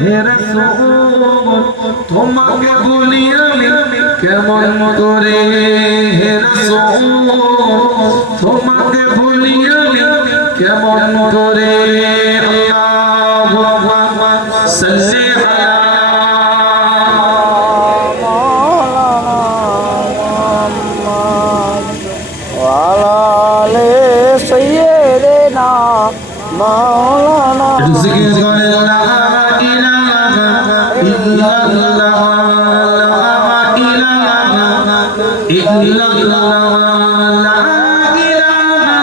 হে রাসূল তোমাকে বলি আমি কেমন করে, হে রাসূল তোমাকে বলি আমি কেমন করে। আল্লাহুম্মা সাল্লি আলা ওয়ালা আলে সাইয়্যিদিনা মাওলানা জিকির করে লা ইলাহা ইল্লাল্লাহ, লা ইলাহা ইল্লাল্লাহ, লা ইলাহা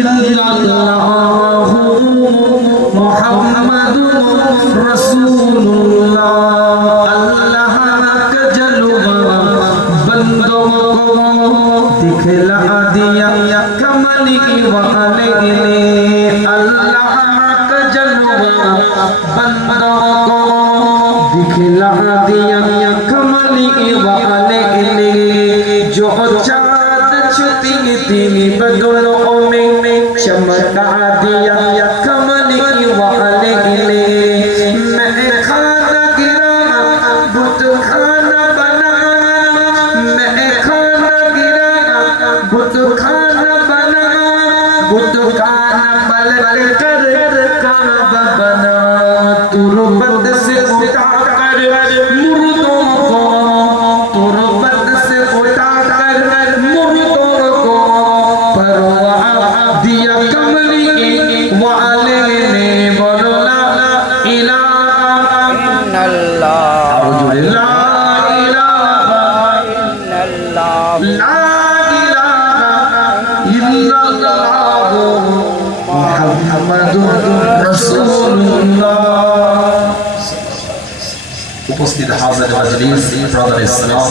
ইল্লাল্লাহ মুহাম্মাদুর রাসূলুল্লাহ। अल्लाह का जलवा बंदों को दिखला दिया कमली वाले ने, अल्लाह का जलवा बंदों को दिखला दिया कमली वाले ने, जो चाँद छुती तीन बदलों में चमका दिया कमली वाले ने। मैं खाना गिरा बुत खाना बना, मैं खाना गिरा बुत खाना बना, बुत खाना पलट कर काबा बना, तुरबत से उठा कर मुर्दों को, तुरबत से उठा कर मुर्दों को परवाह दिया कमली वाले ने। बोलो ला इलाहा इन्नल्लाह ला इलाहा इन्नल्लाह ला इलाहा इल्लल्लाह मुहम्मदुर রাসূলুল্লাহ। উপস্থিত হাজির মজলিস ব্রাদার ইসলাম,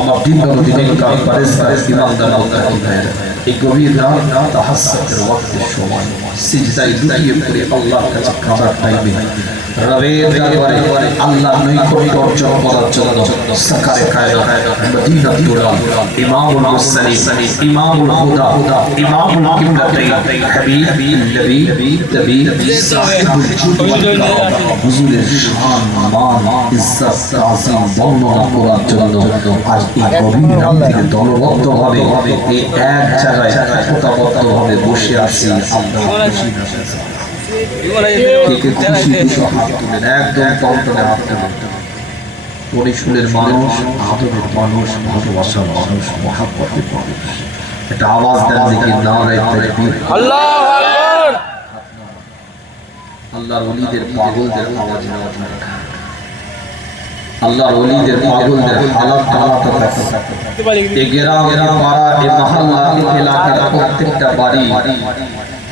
আমার দিনদার দিনকার পরেশগার ইমানদার মুত্তাকি ভাইরা, এই গভীর রাত তাহাজ্জুদের ওয়াক্তের সময় সিজদায় লুটিয়ে পড়ে আল্লাহর কাছে কাঁদার টাইমে রবের দরবারে আল্লাহর নৈকট্য অর্জন করার জন্য সরকারে কায়নাত মদিনাতুল ইমামুল মুরসালিন ইমামুল হুদা ইমামুল কিবলাতাইন হাবিব নবী তবী সাহিবুল জুদ ওয়াল কারাম হুজুরের শান মান ইজ্জত তাজিম বর্ণনা করার জন্য আজ এই গভীর রাত থেকে দলবদ্ধভাবে এই এক জায়গায় একতাবদ্ধভাবে বসে আছি। আল্লাহ খুশি হয়েছে, একদম কণ্ঠে হাত তুলেন। পরিশুলের মানুষ, আদরের মানুষ, ভালোবাসার মানুষ, মহাব্বতের মানুষ, একটা আওয়াজ দেন দেখি নারে তাকবীর। আল্লাহু আকবার। আল্লাহর ওলিদের পাগলদের আওয়াজ নেওয়া দরকার, আল্লাহর ওলিদের পাগলদের হালাত হালাত থাকে। এই গ্রাম এ পাড়া এ মহল্লা এ এলাকার প্রত্যেকটা বাড়ি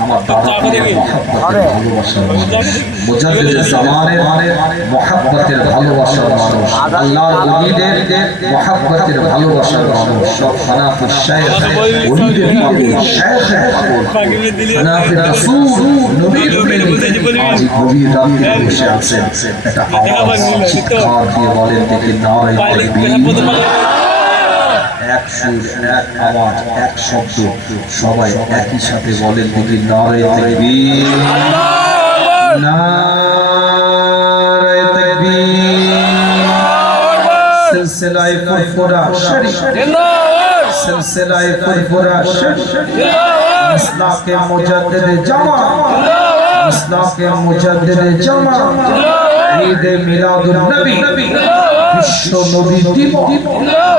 আমার দাদা পীরের মহব্বতের ভালোবাসার মানুষ, মুজাদ্দিদে জামানের মহব্বতের ভালোবাসার মানুষ, আল্লাহর ওলিদের মহব্বতের ভালোবাসার মানুষ। সব হানাফি শাইখ ওলিদের পাগল, শাইখের পাগল, হানাফি রাসূল নবীর প্রেমী আজ গভীর রাতে বসে আছেন। একটা আওয়াজ চিৎকার দিয়ে বলেন দেখি নারে তাকবীর। এক সুর, এক আওয়াজ, এক শব্দ, সবাই একই সাথে বলেন দেখি নারে তাকবীর, নারে তাকবীর। সিলসিলায়ে ফুরফুরা শরীফ, সিলসিলায়ে ফুরফুরা শরীফ, ইসলাকে মুজাদ্দিদে জামা, ইসলাকে মুজাদ্দিদে জামা, ঈদে মিলাদুন নবী, বিশ্ব নবী দিবস,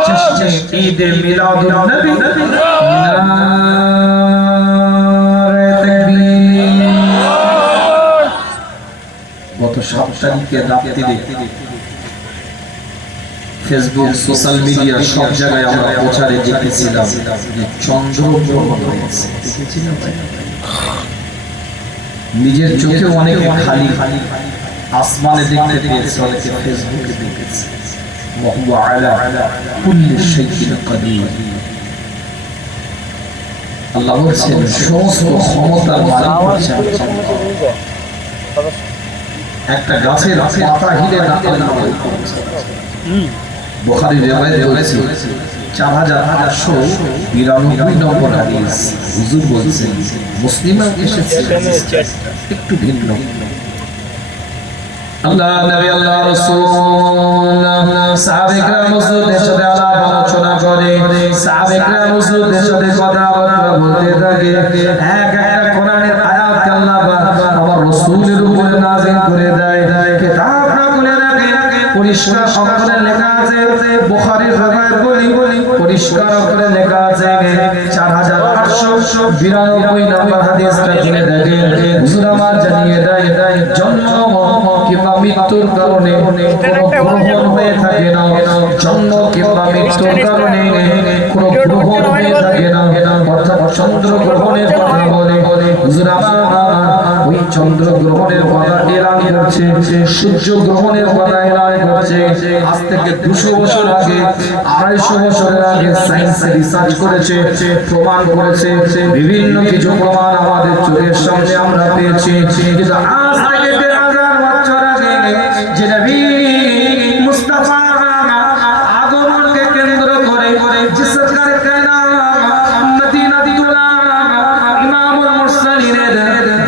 জশ্নে ঈদে মিলাদুন নবী। নারে তাকবীর। গত 7 তারিখে রাত্রিরে ফেসবুক, সোশ্যাল মিডিয়া সব জায়গায় আমরা প্রচারে দেখেছিলাম যে চন্দ্রগ্রহণ হয়েছে, দেখেছিলাম। নিজের চোখে অনেকে খালি আসমানে দেখতে পেয়েছে, অনেকে ফেসবুকে দেখেছে। ওয়া আলা কুল্লি শাইইন কাদির। আল্লাহ বলেছেন সমস্ত ক্ষমতার মালিক হচ্ছেন একটা গাছের পাতা হিলে না আল্লাহ বলেছেন। বুখারী রিওয়ায়াত রয়েছে 4892 নম্বর হাদিস। হুজুর বলেছেন, মুসলিমে এসেছে একটু ভিন্ন। আল্লাহ নবী আল্লাহ রাসূল সাহাবায়ে কেরাম হুজুরদের সাথে আলাপ আলোচনা করে, সাহাবায়ে কেরাম হুজুরদের সাথে কথাবার্তা বলতে থাকে। এক একটা কোরআনের আয়াত আল্লাহ আমার রাসূলের উপরে নাযিল করে দেয়। কিতাবটা খুলে দেখেন, পরিষ্কার অক্ষরে লেখা আছে, বুখারীর riwayat বলি পরিষ্কার অক্ষরে লেখা আছে 4892 নম্বর হাদিসটা খুলে দেখেন। হুজুর আমার জানিয়ে দেয় জন্ম কিংবা মৃত্যুর কারণে কোনো গ্রহণ হয়ে থাকে না, জন্ম কিংবা মৃত্যুর কারণে কোনো গ্রহণ হয়ে থাকে না। অর্থাৎ চন্দ্র গ্রহণের কথা বলে হুজুর আমার ওই চন্দ্র গ্রহণের কথা এলান করছে, সূর্য গ্রহণের কথা এলান করছে। আজ থেকে 200 বছর আগে, 250 বছরের আগে সায়েন্স রিসার্চ করেছে, প্রমাণ করেছে, বিভিন্ন কিছু প্রমাণ আমাদের চোখের সামনে আমরা পেয়েছি। কিন্তু আজ থেকে 1000 বছর আগে যে নবী মুস্তাফা আগমনকে কেন্দ্র করে যে সরকার ইমামুল মুরসালিনের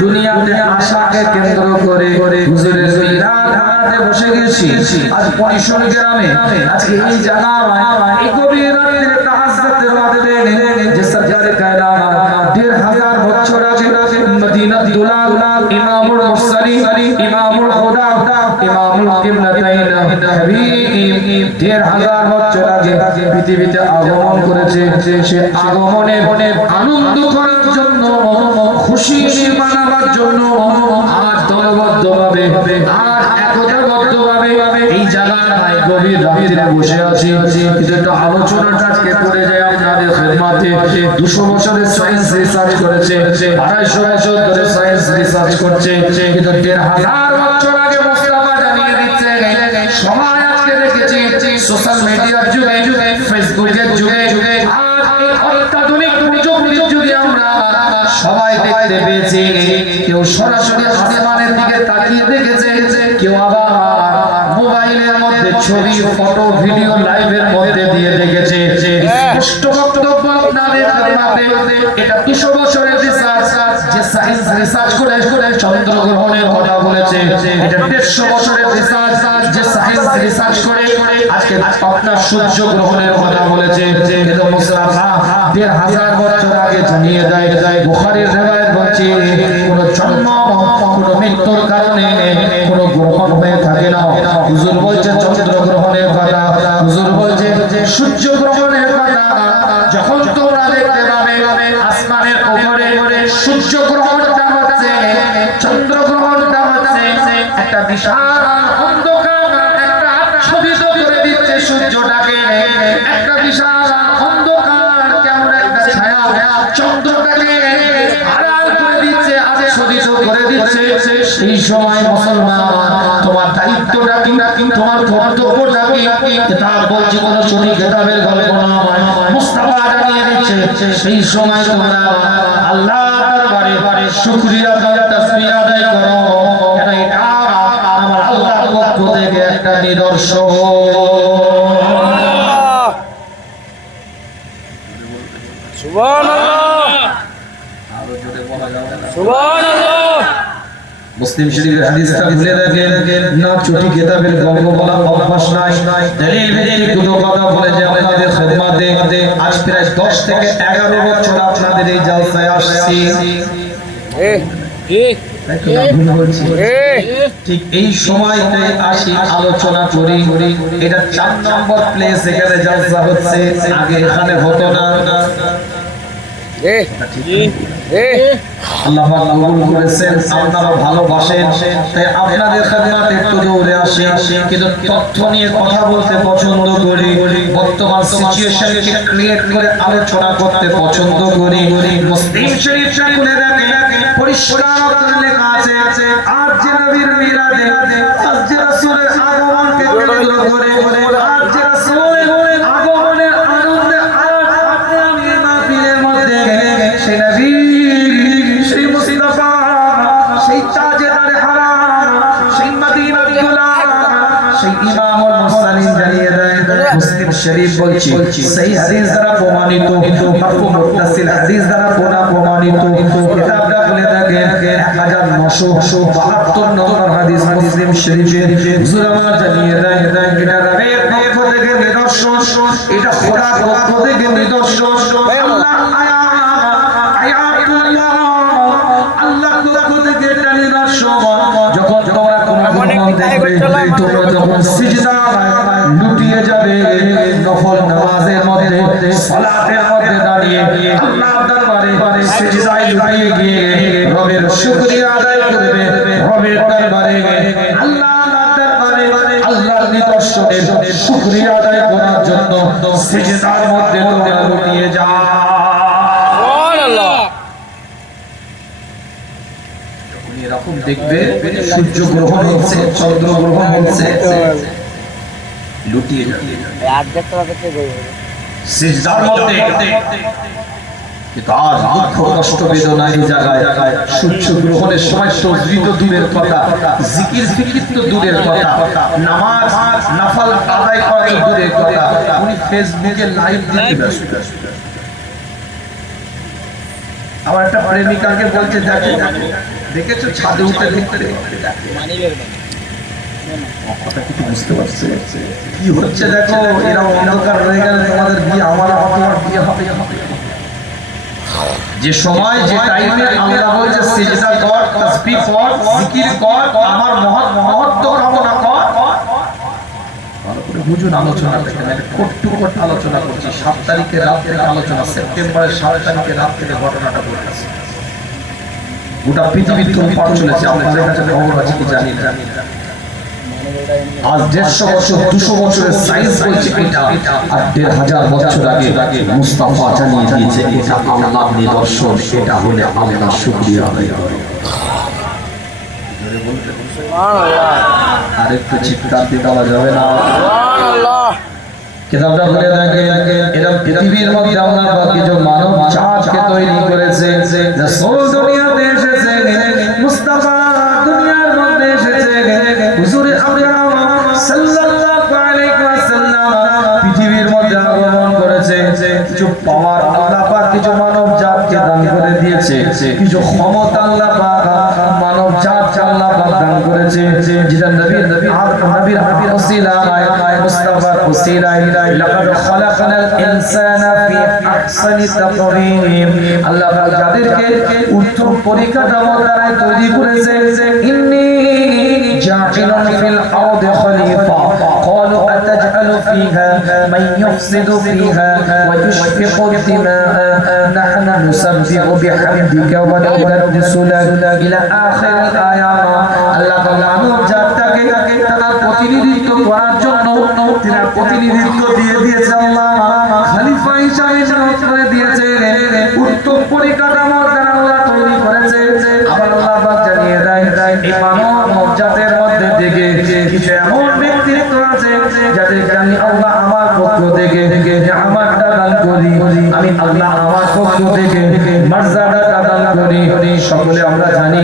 দুনিয়াতে আশাকে কেন্দ্র করে হুজুরের রাতে বসে গেছি। আজ পরিশোন গ্রামে আজকে এই জায়গায় এই গভীর রাতে তাহাজ্জুদের মধ্যে যে সরকার কায়নাত 1000 বছর আগে মদিনাত দুলাল ইমামুল মুরসালিন ইমামুল হুদা ইমামুল কিবলাতাইন হাবিব 1000 বছর আগে পৃথিবীতে আগমন করেছে। সে আগমনের আনন্দ করার জন্য, খুশি মানাবার জন্য আজ দলবদ্ধভাবে আর একতাবদ্ধভাবে এই জায়গায় গভীর রাত্রে বসে আছি। কিন্তু একটা আলোচনাটা আজকে করে যায় আপনাদের খেদমতে। 200 বছরের সায়েন্স রিসার্চ করেছে, 250 বছর ধরে সায়েন্স রিসার্চ করছে, কিন্তু 1000 বছর আগে মুস্তাফা জানিয়ে দিচ্ছে। সবাই আজকে দেখেছি সোশ্যাল মিডিয়ার যুগে, ফেসবুকের যুগে, আর এই অত্যাধুনিক প্রযুক্তির যুগে আমরা সবাই দেখতে পেয়েছি। কেউ সরাসরি আসমানের দিকে তাকিয়ে দেখেছে, কেউ আবার মোবাইলের মধ্যে ছবি, ফটো, ভিডিও লাইভের মধ্যে দিয়ে দেখেছে। স্পষ্ট বক্তব্য আপনাদের জানাতে, এটা 200 বছরের রিসার্চ, যে সায়েন্স রিসার্চ করে চন্দ্রগ্রহণের কথা বলেছে। এটা 150 বছরের রিসার্চ, যে সায়েন্স রিসার্চ করে আজকে আপনার সূর্য গ্রহণের কথা বলেছে। কিন্তু মুস্তাফা 1000 বছর আগে জানিয়ে দেয়, বুখারীর riwayat বলছে কোনো জন্ম কোনো মৃত্যুর কারণে কোনো গ্রহণ হয়ে থাকে না। হুজুর বলছে চন্দ্র গ্রহণের কথা, হুজুর বলছে সূর্য গ্রহণের কথা। যখন তোমরা দেখতে পাবে আসমানের উপরে সূর্য গ্রহণটা হচ্ছে, চন্দ্র গ্রহণটা হচ্ছে, একটা বিশাল অন্ধকার একটা আচ্ছাদিত করে দিচ্ছে সূর্যটাকে, একটা বিশাল অন্ধকার কেমন একটা ছায়া চন্দ্রটাকে আড়াল করে দিচ্ছে, আচ্ছাদিত করে দিচ্ছে। সেই সময় মুসলমান তোমার দায়িত্বটা কি, তোমার কর্তব্যটা কি? কিতাব বলছে কোন সহি কিতাবের গল্প নয়, মুস্তাফা জানিয়ে দিচ্ছে। সেই সময় তোমরা আল্লাহর দরবারে শুকরিয়া করে তাসবিহ আদায় করো, কেন এটা আমার আল্লাহর পক্ষ থেকে একটা নিদর্শন। সুবহানাল্লাহ, আরো জোরে বলা যাবে না? সুবহানাল্লাহ। মুসলিম শরীফের হাদিসটা ভুলে দেখেন না, চটি কিতাবের গল্প বলা অভ্যাস নাই, দলিল ভিত্তিক দুটো কথা বলে যে আপনাদের খেদমতে আজ প্রায় 10 থেকে 11 বছর আপনাদের এই জালসায় আসছি। ঠিক এই সময়তে আসি, আলোচনা করি। এটা 4 নম্বর প্লেস এখানে জালসা হচ্ছে, আগে এখানে হতো না। আল্লাহ পাক কবুল করেছেন, আপনারা ভালোবাসেন, তাই আপনাদের খেদমতে একটু দৌড়ে আসি। কিন্তু তথ্য নিয়ে কথা বলতে পছন্দ করি, বর্তমান সিচুয়েশনকে ক্রিয়েট করে আলোচনা করতে পছন্দ করি। মুসলিম শরীফটা খুলে দেখেন, পরিষ্কার করে লেখা আছে আজ যে নবীর মিলাদে, আজ যে রাসূলের আগমনকে কেন্দ্র করে, আজ যে রাসূলের আগমনের আনন্দে আজ আপনি মাহফিলের মধ্যে সেই নবী, সেই মুস্তাফা, সেই তাজেদার হারাম, সেই মদিনাতুল দুলাল, সেই ইমামুল মুরসালিন জানিয়ে দেয়। মুসলিম শরীফ বলছে সেই হাদিস দ্বারা প্রমাণিত, মারফু মুত্তাসিল হাদিস দ্বারা প্রমাণিত। কিতাবটা খুলে দেখেন 1972 নম্বর হাদিস, মুসলিম মুসলিম শরীফে হুজুর আমার জানিয়ে দেয় এটা রবের পক্ষ থেকে নিদর্শন, এটা খোদার পক্ষ থেকে নিদর্শন। আল্লাহ আয়াতুল্লাহ, আল্লাহ পক্ষ থেকে এটা নিদর্শন। যখন তোমরা কোনো দেখবে, তোমরা যখন সিজদায় লুটিয়ে যাবে, নফল নামাজের মধ্যে, সালাতের মধ্যে দাঁড়িয়ে আল্লাহর দরবারে সিজদায় লুটিয়ে গিয়ে রবের শুকরিয়া আদায় করবে, রবের দরবারে আল্লাহর দরবারে আল্লাহর নিদর্শনের শুকরিয়া আদায় করার জন্য সিজদার মধ্যে তোমরা লুটিয়ে যাও। সুবহানাল্লাহ। এরকম দেখবে সূর্য গ্রহণ হচ্ছে, চন্দ্র গ্রহণ হচ্ছে, লুটিয়ে যাবে সিজদার মধ্যে। কিন্তু আজ দুঃখ কষ্ট বেদনা এই জায়গায় সূর্য গ্রহণের সময় তসবিহ তো দূরের কথা, জিকির ফিকির তো দূরের কথা, নামাজ নফল আদায় করা তো দূরের কথা, উনি ফেসবুকে লাইভ দিতে ব্যস্ত। আমার একটা প্রেমিকাকে বলছে, দেখো দেখেছো ছাদে উঠে দেখতে, কথা কিছু বুঝতে পারছে কি হচ্ছে, দেখো এরা অন্ধকার রয়ে গেলে তোমাদের বিয়ে, আমার তোমার বিয়ে হবে। যে সময় যে টাইমে আল্লাহ বলছে সিজদা কর, তাসবিহ কর, জিকির কর, আমার মহত্ব কামনা কর, ভালো করে বুঝুন। আলোচনা দেখেন, কোট টু কোট আলোচনা করছি। 7 তারিখের রাত থেকে আলোচনা, সেপ্টেম্বরের 7 তারিখের রাত থেকে ঘটনাটা ঘটেছে। গোটা পৃথিবীর তোলপাড় চলেছে, আপনাদের কাছে খবর আছে কি জানি না। আজ 150 বছর 200 বছরের সায়েন্স বলছে এটা, আর 1500 বছর আগে মুস্তাফা জানিয়ে দিয়েছে এটা আল্লাহর নিদর্শন, এটা হলে আল্লাহর শুকরিয়া আদায় করো। সুবহানাল্লাহ। আর একটু চিৎকার দিয়ে বলা যাবে না সুবহানাল্লাহ। কিতাবটা বলে দেখে এরকম পৃথিবীর মধ্যে আল্লাহ পাক কিছু মানব জাতকে তৈরি করেছে। রাসূল দুনিয়াতে এসেছে, মুস্তাফা দুনিয়ার মধ্যে এসেছে, হুজুরে আকরাম সাল্লাল্লাহু আলাইহি ওয়াসাল্লাম পৃথিবীর মধ্যে আগমন করেছে। কিছু পাওয়ার আল্লাহ পাক কিছু মানব জাতকে দান করে দিয়েছে, কিছু ক্ষমতা আল্লাহ পাক মানব জাতকে আল্লাহ পাক দান করেছে, যেটা নবীর ওসিলায় মুস্তাফার ওসিলায় লাকাদ খালাকনাল ইনসানা ফি আহসানি তাকওয়িম, আল্লাহ পাক যাদেরকে উত্তম পরিকাঠামো দ্বারা তৈরি করেছে। ইন্নী জাইলুন ফিল আরদি খলিফা ক্বালু আতাজআলু ফিহা মান ইফসিদু ফিহা ওয়া ইউশফিকু দিমাআ নাহনু নুসাব্বিহু বিহামদিকা ওয়া নুqaddisu লাক ইলা আখিরিল আয়াত। আল্লাহ তাআলা মানব জাতটাকে তার প্রতিনিধিত্ব করার জন্য তিনি প্রতিনিধিত্ব দিয়ে দিয়েছে, আল্লাহ খলিফা হিসেবে নিয়োগ করে দিয়েছে, উত্তম পরিকাঠামো দ্বারা আল্লাহ তৈরি করেছে। আবার আল্লাহ পাক জানিয়ে দেয় এই মানব জাতের মধ্যে থেকে কিছু এমন ব্যক্তিত্ব আছে যাদেরকে আমি আল্লাহ আমার পক্ষ থেকে আমারটা দান করি, আমি আল্লাহ আমার পক্ষ থেকে মর্যাদাটা দান করি। সকলে আমরা জানি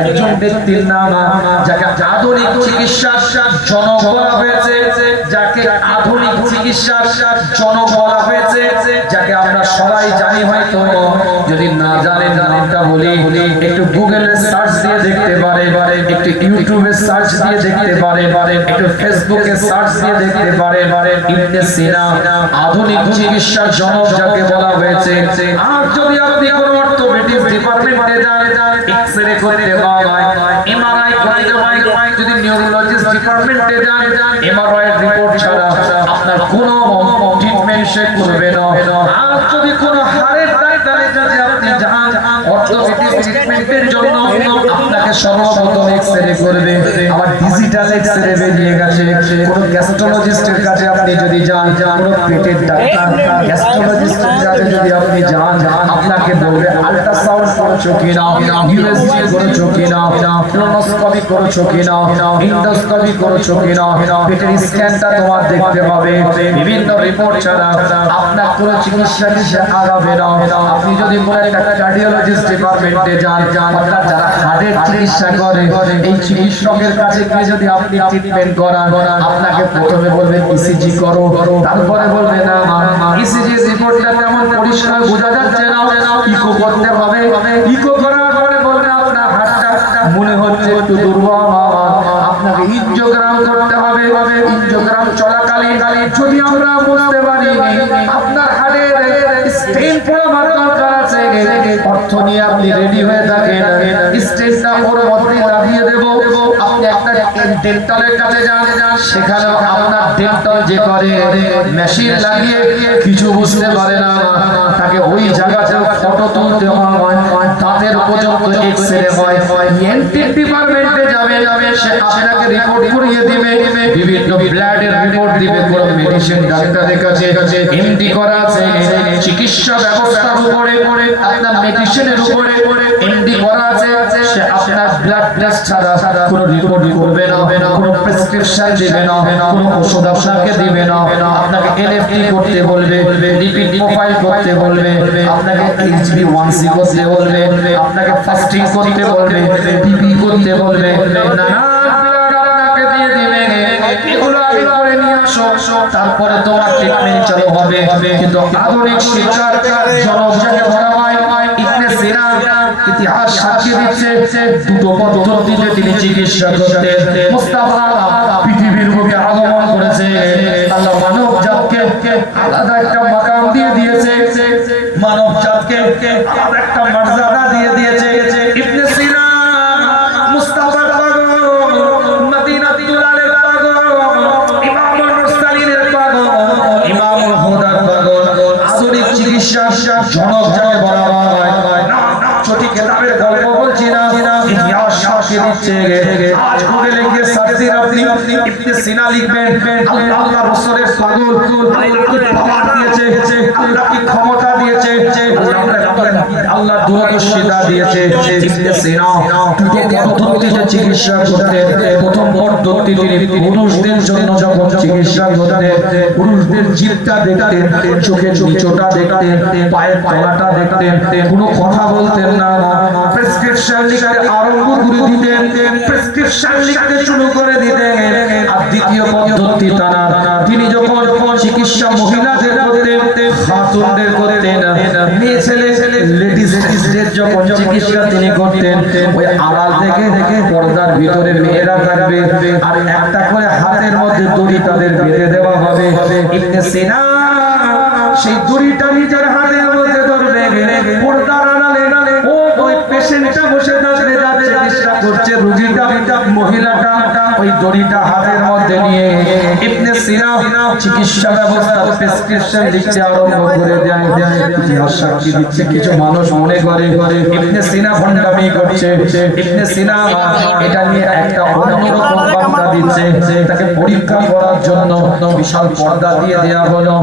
একজন ব্যক্তির নাম যাকে আধুনিক চিকিৎসার জনক বলা হয়েছে, যাকে আধুনিক চিকিৎসার জনক বলা হয়েছে, যাকে আমরা সবাই জানি। হয়তো যদি না জানেন নামটা বলি, একটু গুগলে সার্চ দিয়ে দেখতে পারে, একটু ইউটিউবে সার্চ দিয়ে দেখতে পারে, একটু ফেসবুকে সার্চ দিয়ে দেখতে পারে। ইবনে সিনা আধুনিক চিকিৎসার জনক যাকে বলা হয়েছে। আর যদি আপনি কোনো অর্থোপেডিক্স ডিপার্টমেন্টে যান, এক্সরে করতে হয়, এমআরআই করতে হয়, যদি নিউরোলজিস্ট ডিপার্টমেন্টে যান, এমআরআই রিপোর্ট ছাড়া আপনার কোনো ট্রিটমেন্ট সে করবে না। আর যদি কোনো হাড়ের ডাক্তারের কাছে আপনি যান অর্থোপেডিক ট্রিটমেন্টের জন্য, আপনাকে সর্বপ্রথম এক্সরে করবে। আবার ডিজিটাল এক্সরে বেরিয়ে গেছে। কোনো গ্যাস্ট্রোলজিস্টের কাছে আপনি যদি যান, কোনো পেটের ডাক্তার গ্যাস্ট্রোলজিস্টের কাছে যদি আপনি যান, আপনাকে বলবে আল্ট্রাসাউন্ড করেছো কিনা, ইউএসজি করেছো কিনা, কোলোনোস্কোপি করেছো কিনা, ইন্ডোস্কোপি করেছো কিনা, পেটের স্ক্যানটা তোমার দেখতে হবে। বিভিন্ন রিপোর্ট ছাড়া আপনার কোনো চিকিৎসা আগাবে না। আপনি যদি কোনো একটা কার্ডিওলজিস্ট ডিপার্টমেন্টে যান, অর্থাৎ যারা হার্টের চিকিৎসা করে, এই চিকিৎসকের কাছে গিয়ে যদি আপনি ট্রিটমেন্ট করান, আপনাকে প্রথমে বলবে ইসিজি করো, তারপরে বলবে না ইসিজি রিপোর্টটা তেমন পরিষ্কার বোঝা যাচ্ছে না, ইকো করতে হবে। ইকো করার পরে বলবে আপনার হার্টটা মনে হচ্ছে একটু দুর্বল, আপনাকে ইনজিওগ্রাম করতে হবে। ইনজিওগ্রাম চলাকালীন যদি আমরা বুঝতে পারি আপনার হাড়ের স্টেন পড়ার দরকার আছে, অর্থ নিয়ে আপনি রেডি হয়ে থাকেন, স্টেনটা ওর মধ্যে লাগিয়ে দেব। আপনি একটা ডেন্টালের কাছে যান, সেখানে আপনার ডেন্টাল যে করে মেশিন লাগিয়ে কিছু বুঝতে পারে না, তাকে ওই জায়গাতে ফটো তুলতে হয়, দাঁতের পর্যন্ত এক্সরে হয়। এনটি ডিপার্টমেন্টে যাবে, সে আপনাকে রিপোর্ট করিয়ে দিবে, বিভিন্ন ব্লাডের রিপোর্ট দিবে, কোন মেডিসিন ডাক্তারের কাছে এমডি করা আছে, চিকিৎসা ব্যবস্থার উপরে আপনার মেডিসিনের উপরে এমডি করা আছে। সে আপনার ব্লাড টেস্ট ছাড়া কোনো রিপোর্ট করবে না, কোনো প্রেসক্রিপশন দিবে না, কোনো ওষুধ আপনাকে দিবে না। আপনাকে এনএফটি করতে বলবে, লিপিড প্রোফাইল করতে বলবে, আপনাকে HbA1c করতে বলবে, আপনাকে ফাস্টিং করতে বলবে, বিপি করতে বলবে, নানা আপনাকে দিয়ে দিবে। এগুলো আগে করে নিয়ে আসো, তারপরে তোমার ট্রিটমেন্ট চালু হবে। কিন্তু আধুনিক শিক্ষার জনক যাকে বলা হয় ইবনে সিনা, ইতিহাস সাক্ষী দিচ্ছে দুটো পদ্ধতিতে তিনি চিকিৎসা করতেন। মুস্তাফা পৃথিবীর বুকে আগমন করেছে, আল্লাহ মানব জাতকে আলাদা একটা মাকাম দিয়ে দিয়েছে, মানব জাতকে আলাদা একটা মর্যাদা দিয়ে দিয়েছে। ইবনে সিনা মুস্তাফার পাগল, মদিনাতুল আলের পাগল, ইমামুল মুরসালিনের পাগল, ইমামুল হুদার পাগল, আধুনিক চিকিৎসার জনক যাকে বলা হয়। ছোট কিতাবের গল্প বলছি না, ইতিহাস সাক্ষী দিচ্ছে। আজ গুগলে গিয়ে সার্চ দিন আপনি, ইবনে সিনা লিখবেন, আল্লাহ রাসূলের পাগল, আল্লাহকে পাওয়ার দিয়েছে, আল্লাহকে ক্ষমতা দিয়েছে, আল্লাহ দূরদর্শিতা দিয়েছে। ইবনে সিনা দুটো পদ্ধতিতে চিকিৎসা করতেন। প্রথম পদ্ধতি তিনি পুরুষদের জন্য যখন চিকিৎসা করতেন, পুরুষদের জিভটা দেখতেন, চোখের নিচটা দেখতেন, পায়ের তলাটা দেখতেন, কোনো কথা বলতেন না, প্রেসক্রিপশন লিখতে আরম্ভ করে দিতেন, প্রেসক্রিপশন লিখতে শুরু করে দিতেন। আর দ্বিতীয় পদ্ধতি তার, তিনি যখন চিকিৎসা মহিলাদের করতেন, খাতুনদের করতেন, মেয়ে ছেলে লেডিসদের যখন চিকিৎসা তিনি করতেন, ওই আড়াল থেকে পর্দার ভিতরে মেয়েরা থাকবে, আর একটা করে হাতের মধ্যে দড়ি তাদের বেঁধে দেওয়া হবে। ইবনে সিনা সেই দড়িটা নিজের হাতের মধ্যে ধরবে, পর্দার আড়ালে ওই পেশেন্টটা বসে থাকবে, যাদের চিকিৎসা করছে রোগীটা, মহিলাটা ওই দড়িটা হাতের মধ্যে নিয়ে ইবনে সিনা চিকিৎসা ব্যবস্থা প্রেসক্রিপশন লিখতে আরম্ভ করে দেন। ইতিহাস সাক্ষী দিচ্ছে কিছু মানুষ মনে করে ইবনে সিনা ভণ্ডামি করছে, ইবনে সিনা এটা নিয়ে একটা অন্যরকম বার্তা দিচ্ছে। তাকে পরীক্ষা করার জন্য বিশাল পর্দা দিয়ে দেওয়া হলো,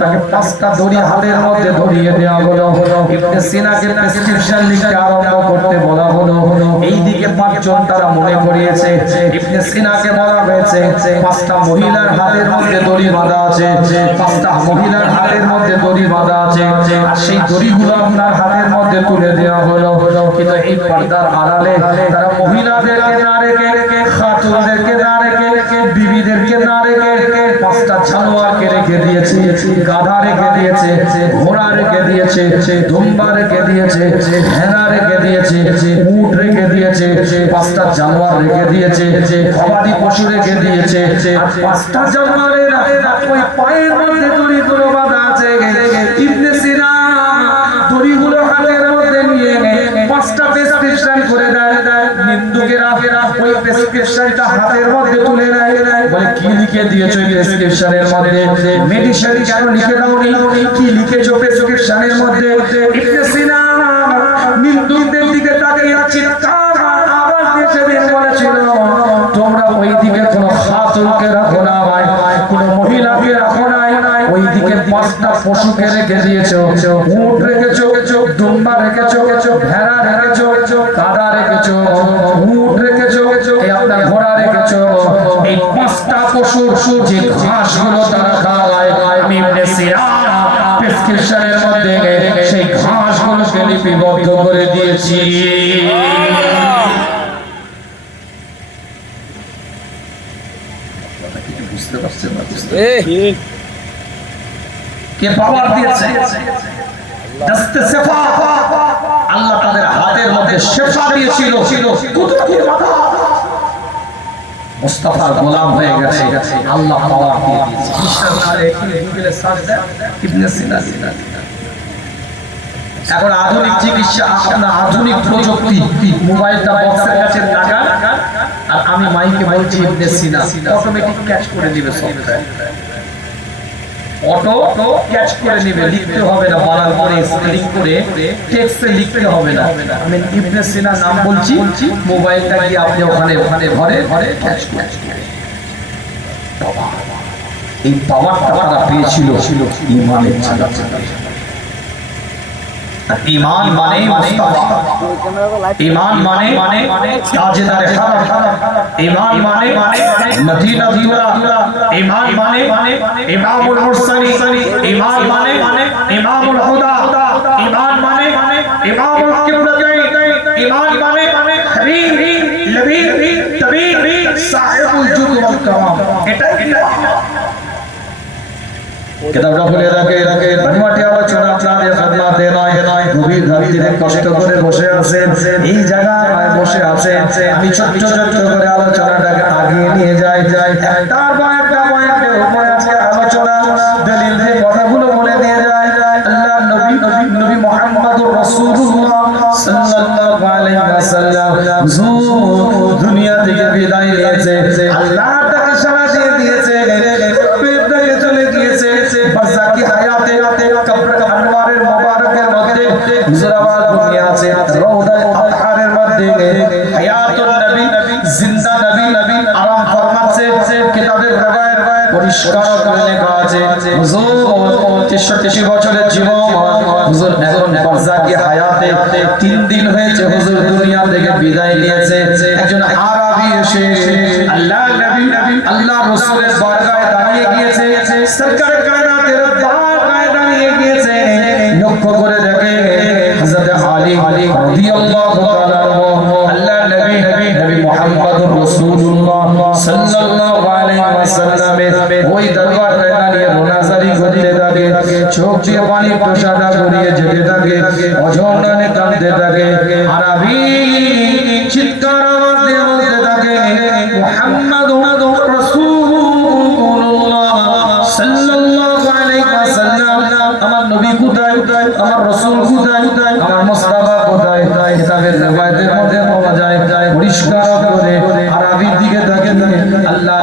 তাকে 5টা দড়ি হাতের মধ্যে ধরিয়ে দেওয়া হলো, ইবনে সিনাকে প্রেসক্রিপশন লিখতে আরম্ভ করতে বলা হলো। এইদিকে 5 জন তারা মনে করিয়েছে ইবনে সিনাকে বলা হয়েছে 5টা মহিলার হাতের মধ্যে দড়ি বাঁধা আছে, 5টা মহিলার হাতের মধ্যে দড়ি বাঁধা আছে, আর সেই দড়িগুলো আপনার হাতের মধ্যে তুলে দেওয়া হলো। কিন্তু এই পর্দার আড়ালে তারা মহিলাদেরকে না রেখে, খাতুনদেরকে না রেখে, বিবিদেরকে না রেখে 5টা জানোয়ারকে রেখে দিয়েছে, গাধা রেখে দিয়েছে, ঘোড়া রেখে দিয়েছে, দুম্বা রেখে দিয়েছে, ভেড়া রেখে দিয়েছে, উট রেখে দিয়েছে, 5টা জানোয়ার রেখে দিয়েছে, গবাদি পশু রেখে দিয়েছে। আর 5টা জানোয়ারের ওই পায়ের মধ্যে দড়িগুলো বাঁধা আছে। ইবনে সিনা দড়িগুলো হাতের মধ্যে নিয়ে 5টা প্রেসক্রিপশন করে দেয়। নিন্দুকেরা ওই প্রেসক্রিপশনটা হাতের মধ্যে তুলে নেয়, বলে কি লিখে দিয়েছো প্রেসক্রিপশনের মধ্যে? মেডিসিন কেন লিখে দাওনি? কি লিখেছো প্রেসক্রিপশনের মধ্যে? ইবনে সিনা নিন্দুকদের দিকে তাকিয়ে চিৎকার আওয়াজ দিয়ে সেদিন বলেছিল, তোমরা ওই দিকে কোনো খাতুনকে রাখো না, কোনো মহিলাকে রাখো না, ওই দিকে 5টা পশুকে রেখে দিয়েছো, উট রেখেছো, দুম্বা রেখেছো, ভেড়া রেখেছো, কাদা রেখেছো, উট রেখেছো, এই আপনার ঘোড়া রেখেছো। এই 5টা পশুর যে ঘাসগুলো তারা খাওয়ায়, আমি ইবনে সিনা প্রেসক্রিপশনের মধ্যে সেই ঘাসগুলোকে লিপিবদ্ধ করে দিয়েছি। বুঝতে পারছেন না? কে পাওয়ার দিয়েছে? দস্তে শেফা, আল্লাহ তাদের হাতের মধ্যে শেফা দিয়েছিল। মুস্তাফার গোলাম হয়ে গেছে, আল্লাহ পাওয়ার দিয়ে দিয়েছে। বিশ্বাস না হলে এখানে গুগলে সার্চ দেন ইবনে সিনা। এখন আধুনিক চিকিৎসা, আপনার আধুনিক প্রযুক্তি, মোবাইলটা বক্সের কাছে লাগান আর আমি মাইকে বলছি ইবনে সিনা, অটোমেটিক ক্যাচ করে নেবে সফটওয়্যার, অটো ক্যাচ করে নেবে, লিখতে হবে না, বানান করে স্পেলিং করে টেক্সটে লিখতে হবে না। আমি ইবনে সিনা নাম বলছি, মোবাইলটা কি আপনি ওখানে ঘরে ক্যাচ করে। এই পাওয়ারটা তারা পেয়েছিল ঈমানের জায়গা। ঈমান মানে মুস্তাফা, ঈমান মানে তাজদারে হারাম, ঈমান মানে মদিনা দিওয়া, ঈমান মানে ইমামুল মুরসালিন, ঈমান মানে ইমামুল হুদা, ঈমান মানে ইমামুল কিবলাতাইন, ঈমান মানে হাবিব লবিব তবিব সাহিবুল জুদ ওয়াল কারাম। এটা কিতাবটা খুলে রাখে, মাঠে আলোচনা আপনাদের খাদমাতে নয়, গভীর রাত্রিতে কষ্ট করে বসে আছেন, এই জায়গায় বসে আছেন, আমি ছোট্ট করে আলোচনাটাকে আগিয়ে নিয়ে যাই, তারপর একটা পয়েন্টের উপরে আজকে আলোচনা, দলিল দিয়ে কথাগুলো বলে দিয়ে যায়। আল্লাহ নবী মুহাম্মদুর রাসূলুল্লাহ সাল্লাল্লাহু আলাইহি ওয়াসাল্লাম দুনিয়া থেকে বিদায় নিয়েছে, আল্লাহ তাকে সারা দিয়ে দিয়েছে, চলে গিয়েছে বারজাকি হায়াতে, কবর আনওয়ারের মুবারকের মধ্যে হুজুরাবাদ দুনিয়া আছে, রওদায়ে আতহারের মধ্যে হায়াতুন নবী, জিন্দা নবী আরাম ফরমাচ্ছে। কিতাবের রওয়ায়ের পরিষ্কার করে লেখা আছে হুজুর 63 বছরের জীবন, হুজুর এখন বারজাকি হায়াতে, 3 দিন হয়েছে হুজুর দুনিয়া থেকে বিদায় নিয়েছে। একজন আরবি এসে আল্লাহ নবী আল্লাহ রাসূলের বারগাহে দাঁড়িয়ে গিয়েছে, সরকার কায়নাতের বারগাহে দাঁড়িয়ে গিয়েছে, লক্ষ্য করে দেখে হযরত আলী রাদিয়াল্লাহু তাআলা আল্লাহ নবী মুহাম্মদুর রাসূলুল্লাহ সাল্লাল্লাহু আলাইহি ওয়াসাল্লামের ওই দরবারটায় দাঁড়িয়ে মোনাজারি করতে থাকে, চোখ দিয়ে পানি প্রসাদা গড়িয়ে যেতে থাকে, অঝরনানে কাঁদতে থাকে। আরবি চিৎকার আওয়াজ দিয়ে বলতে থাকে মুহাম্মাদুর রাসূলুল্লাহ সাল্লাল্লাহু আলাইহি ওয়াসাল্লাম, আমার নবী কোথায়, আমার রাসূল কোথায়, আমার মুস্তাফা কোথায়? কিতাবের রওয়ায়াতের মধ্যে পাওয়া যায় পরিষ্কার করে আরবির দিকে তাকিয়ে আল্লাহ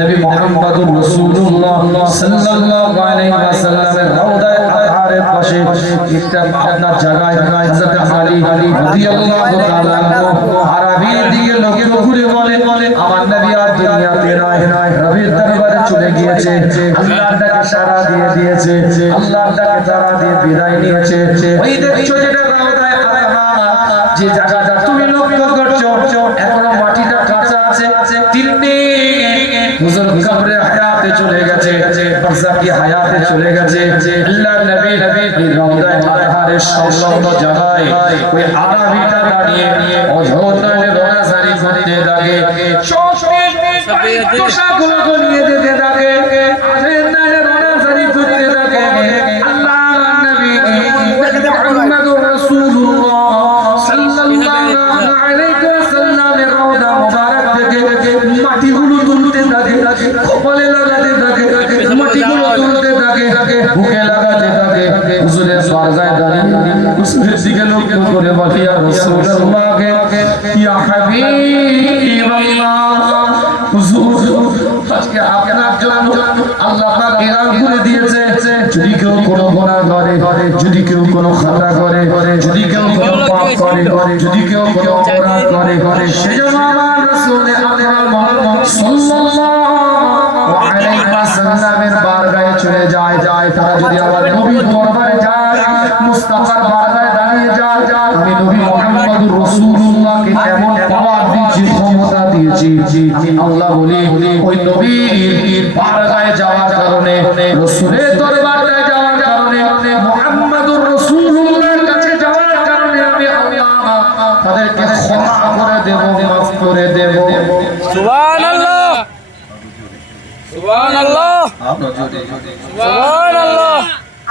নবী মুহাম্মদুর রাসূলুল্লাহ সাল্লাল্লাহু আলাইহি ওয়াসাল্লামের রওদায়ে আতহারের পাশে একটা আপনার জায়গায় হযরত আলী রাদিয়াল্লাহু তাআলা আরবির দিকে লক্ষ্য করে বলে আমার নবী আর দুনিয়াতে নয়, রবির দরবারে চলে গিয়েছে, আল্লাহর ডাকে সাড়া দিয়ে দিয়েছে, আল্লাহর ডাকে সাড়া দিয়ে বিদায় নিয়েছে। ওই দেখছো যেটা রওদায়ে আতহার, যে জায়গাটা তুমি লক্ষ্য করছো এখনো মাটিটা কাঁচা আছে, 3 দিন হুজুর কবরে হায়াতে চলে গেছে, বারজাকি হায়াতে চলে গেছে। আল্লাহ নবী এই রওদায়ে আতহারের সংলগ্ন জায়গায় ওই আরবিটা দাঁড়িয়ে অঝরনানে মোনাজারি করতে থাকে, তোষাগুলো গলিয়ে যেতে থাকে, আজের মোনাজারি করতে থাকে। আল্লাহ নবী মুহাম্মদুর রাসূলুল্লাহ সাল্লাল্লাহু আলাইহি ওয়াসাল্লামের রওজা মুবারক থেকে মাটিগুলো তুলতে থাকে, কপালে লাগাতে থাকে, মাটিগুলো তুলতে থাকে, বুকে লাগাতে থাকে। হুজুরের বারগাহে দাঁড়িয়ে হুজুরের দিকে লক্ষ্য করে বলে ইয়া রাসূলুল্লাহ, ইয়া হাবিবাল্লাহ, হুজুর আজকে আপনার জন্য আল্লাহ পাক এলান করে দিয়েছে, যদি কেউ কোনো গুনাহ করে, যদি কেউ কোনো খাতা করে, যদি কেউ কোনো পাপ করে, যদি কেউ কোনো অপরাধ করে, সেজন্য আমার রাসূল আকরাম মুহাম্মদ সাল্লাল্লাহু আলাইহি ওয়াসাল্লামের বারগাহে চলে যায়। তারা যদি আমার নবীর দরবারে যায়, মুস্তাফার বারগাহে দাঁড়িয়ে যায়, আমি নবী মুহাম্মদুর রাসূলুল্লাহকে এমন পাওয়ার দিয়েছি, ক্ষমতা দিয়েছি, আমি আল্লাহ বলি ওই নবীর বারগাহে যাওয়ার কারণে, রাসূলের দরবারে যাওয়ার কারণে, মুহাম্মদুর রাসূলুল্লাহর কাছে যাওয়ার কারণে আমি আল্লাহ তাদেরকে ক্ষমা করে দেব, মাফ করে দেব। সুবহানাল্লাহ, সুবহানাল্লাহ, সুবহানাল্লাহ।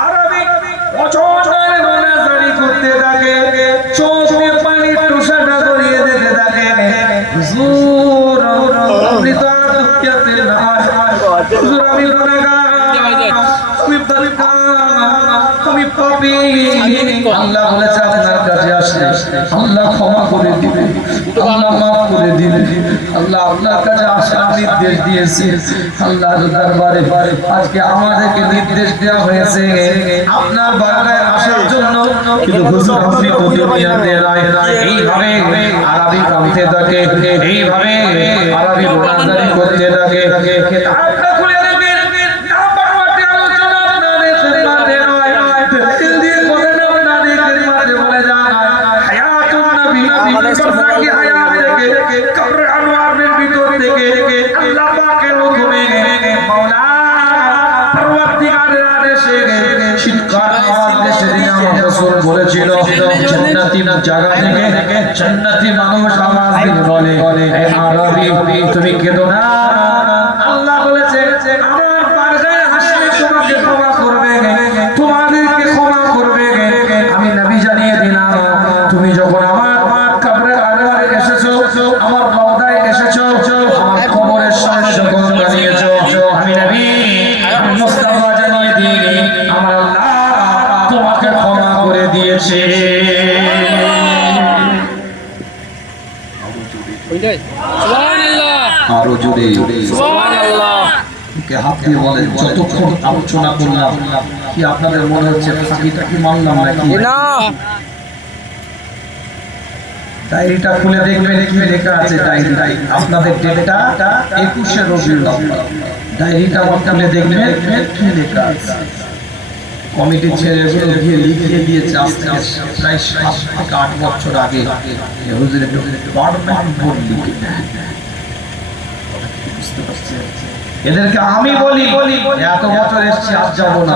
আরবি অচঞ্চল মোনাজারি করতে থাকে, চোখ দিয়ে পানি তুষারটা গড়িয়ে যেতে থাকে। হুজুর আপনি আল্লাহ আপনার কাছে আসার নির্দেশ দিয়েছি আল্লাহর দরবারে আজকে আমাদেরকে নির্দেশ দেওয়া হয়েছে আপনার বারাকায় আসার জন্য কিন্তু হুজুর আপনি তো দুনিয়াতে নাই এইভাবে আরবি কামতে থাকে এইভাবে আরবি রোনাজারি করতে থাকে কিতাবটা খুলে দেখবেন নাম্বার ওয়াটে আলোচনা আপনাদের খেদমতে নয় দিল দিয়ে বলেন আপনাদের খেদমতে বলে যান হায়াতুন নবী বারজাকি হায়াত থেকে কবর আনোয়ারের ভিতর থেকে আল্লাহ পাকের হুকুমে মাওলা পরওয়ারদিগারের আদেশে চিৎকার আওয়াজ দেশে দিন রাসূল বলেছিল জান্নাতি জায়গা থেকে জান্নাতি মানুষ আওয়াজ দিয়ে বলে হে আরবি তুমি কেঁদো না আল্লাহ বলেছে আমার বারগায় আসলে তোমাকে ক্ষমা করবে তোমাদেরকে ক্ষমা করবে আমি নবী জানিয়ে দিলাম তুমি যখন আমার কবরে আনোয়ারে এসেছো আমার রওজায় এসেছো আমার কবরের সামনে যখন দাঁড়িয়েছো আমি নবী আমি মুস্তাফা জানিয়ে দিই আমার আল্লাহ তোমাকে ক্ষমা করে দিয়েছে আরো জোরে কে হাত দিয়ে বলেন যতক্ষণ আলোচনা করলাম কি আপনাদের মনে হচ্ছে ফাঁকিটা কি মানলাম নাকি না ডায়েরিটা খুলে দেখবেন কি লেখা আছে ডায়েরি আপনাদের ডেটটা 21 রবিউল আউয়াল ডায়েরিটা খুলে দেখবেন কি লেখা আছে কমিটি ছেলেগুলো গিয়ে লিখিয়ে দিয়েছে আজ থেকে প্রায় 7 থেকে 8 বছর আগে হুজুর একটু পারমানেন্ট বোর্ড লিখে বুঝতে পারছেন এদেরকে আমি বলি এত বছর এসেছি আজ যাব না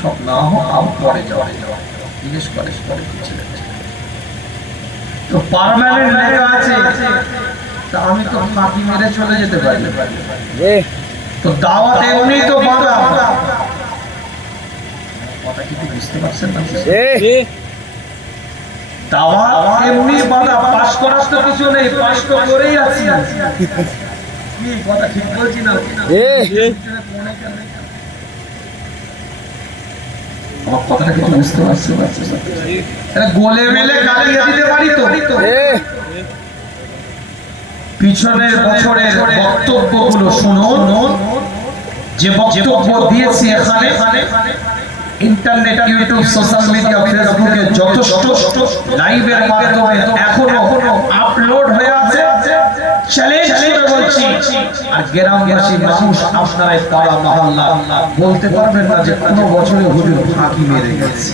সব না হোক আম পরে যাওয়া জিজ্ঞেস করে তো পার্মানেন্ট লেখা আছে তা আমি তো ফাঁকি মেরে চলে যেতে পারি তো দাওয়াত এমনি তো বাধা কথা কি বুঝতে পারছেন না দাওয়াত এমনি বাধা পাস করার তো কিছু নেই পাস তো করেই আছি কি কথা ঠিক বলছি না আমার কথাটা কিছু বুঝতে পারছেন এটা গোলে মেলে গালিয়ে দিতে পারি তো পিছনের বছরের বক্তব্যগুলো শুনুন যে বক্তব্য দিয়েছি এখানে ইন্টারনেট ইউটিউব সোশ্যাল মিডিয়া ফেসবুকে যথেষ্ট লাইভের মাধ্যমে এখনো আপলোড হয়ে আছে চ্যালেঞ্জ করে বলছি আর গ্রামবাসী মানুষ আপনারাই পাড়া মহল্লা বলতে পারবেন না যে কোন বছরে হুজুর ফাঁকি মেরে গেছে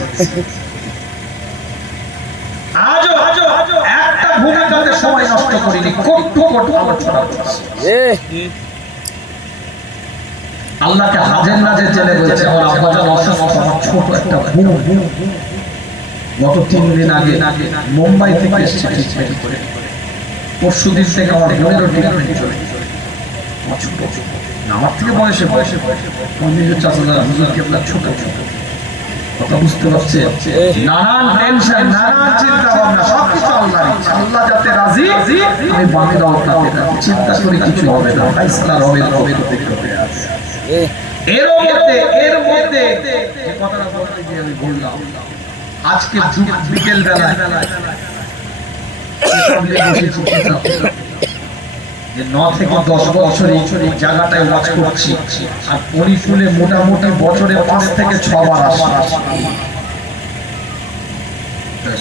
আজও একটা ভূমিকাতে সময় নষ্ট করিনি কোট আলোচনা করছি আল্লাহকে হাজের নাজের জেনে বলছে আমার আব্বাজান অসুস্থ আমার ছোট একটা বোন গত 3 দিন আগে মুম্বাই থেকে এসেছে ট্রিটমেন্ট করে পরশুদিন থেকে আমার বোনেরও ট্রিটমেন্ট চলে আমার ছোট আমার থেকে বয়সে আমি চাচা হুজুর কেবলা ছোট কথা বুঝতে পারছে নানান টেনশন নানান চিন্তা ভাবনা সবকিছু আল্লাহর ইচ্ছা আল্লাহ যাতে রাজি আমি বান্দা আপনাকে চিন্তা করে কিছু হবে না ফাইসলা হবে তো দেখতে আছে এর মধ্যে যে কথাটা বলতে গিয়ে আমি বললাম আজকে বিকেল বেলায় যে 9 থেকে 10 বছর এই জায়গাটায় ওয়াজ করছি আর পরিফুলে মোটামুটি বছরে 5 থেকে 6 বার আসি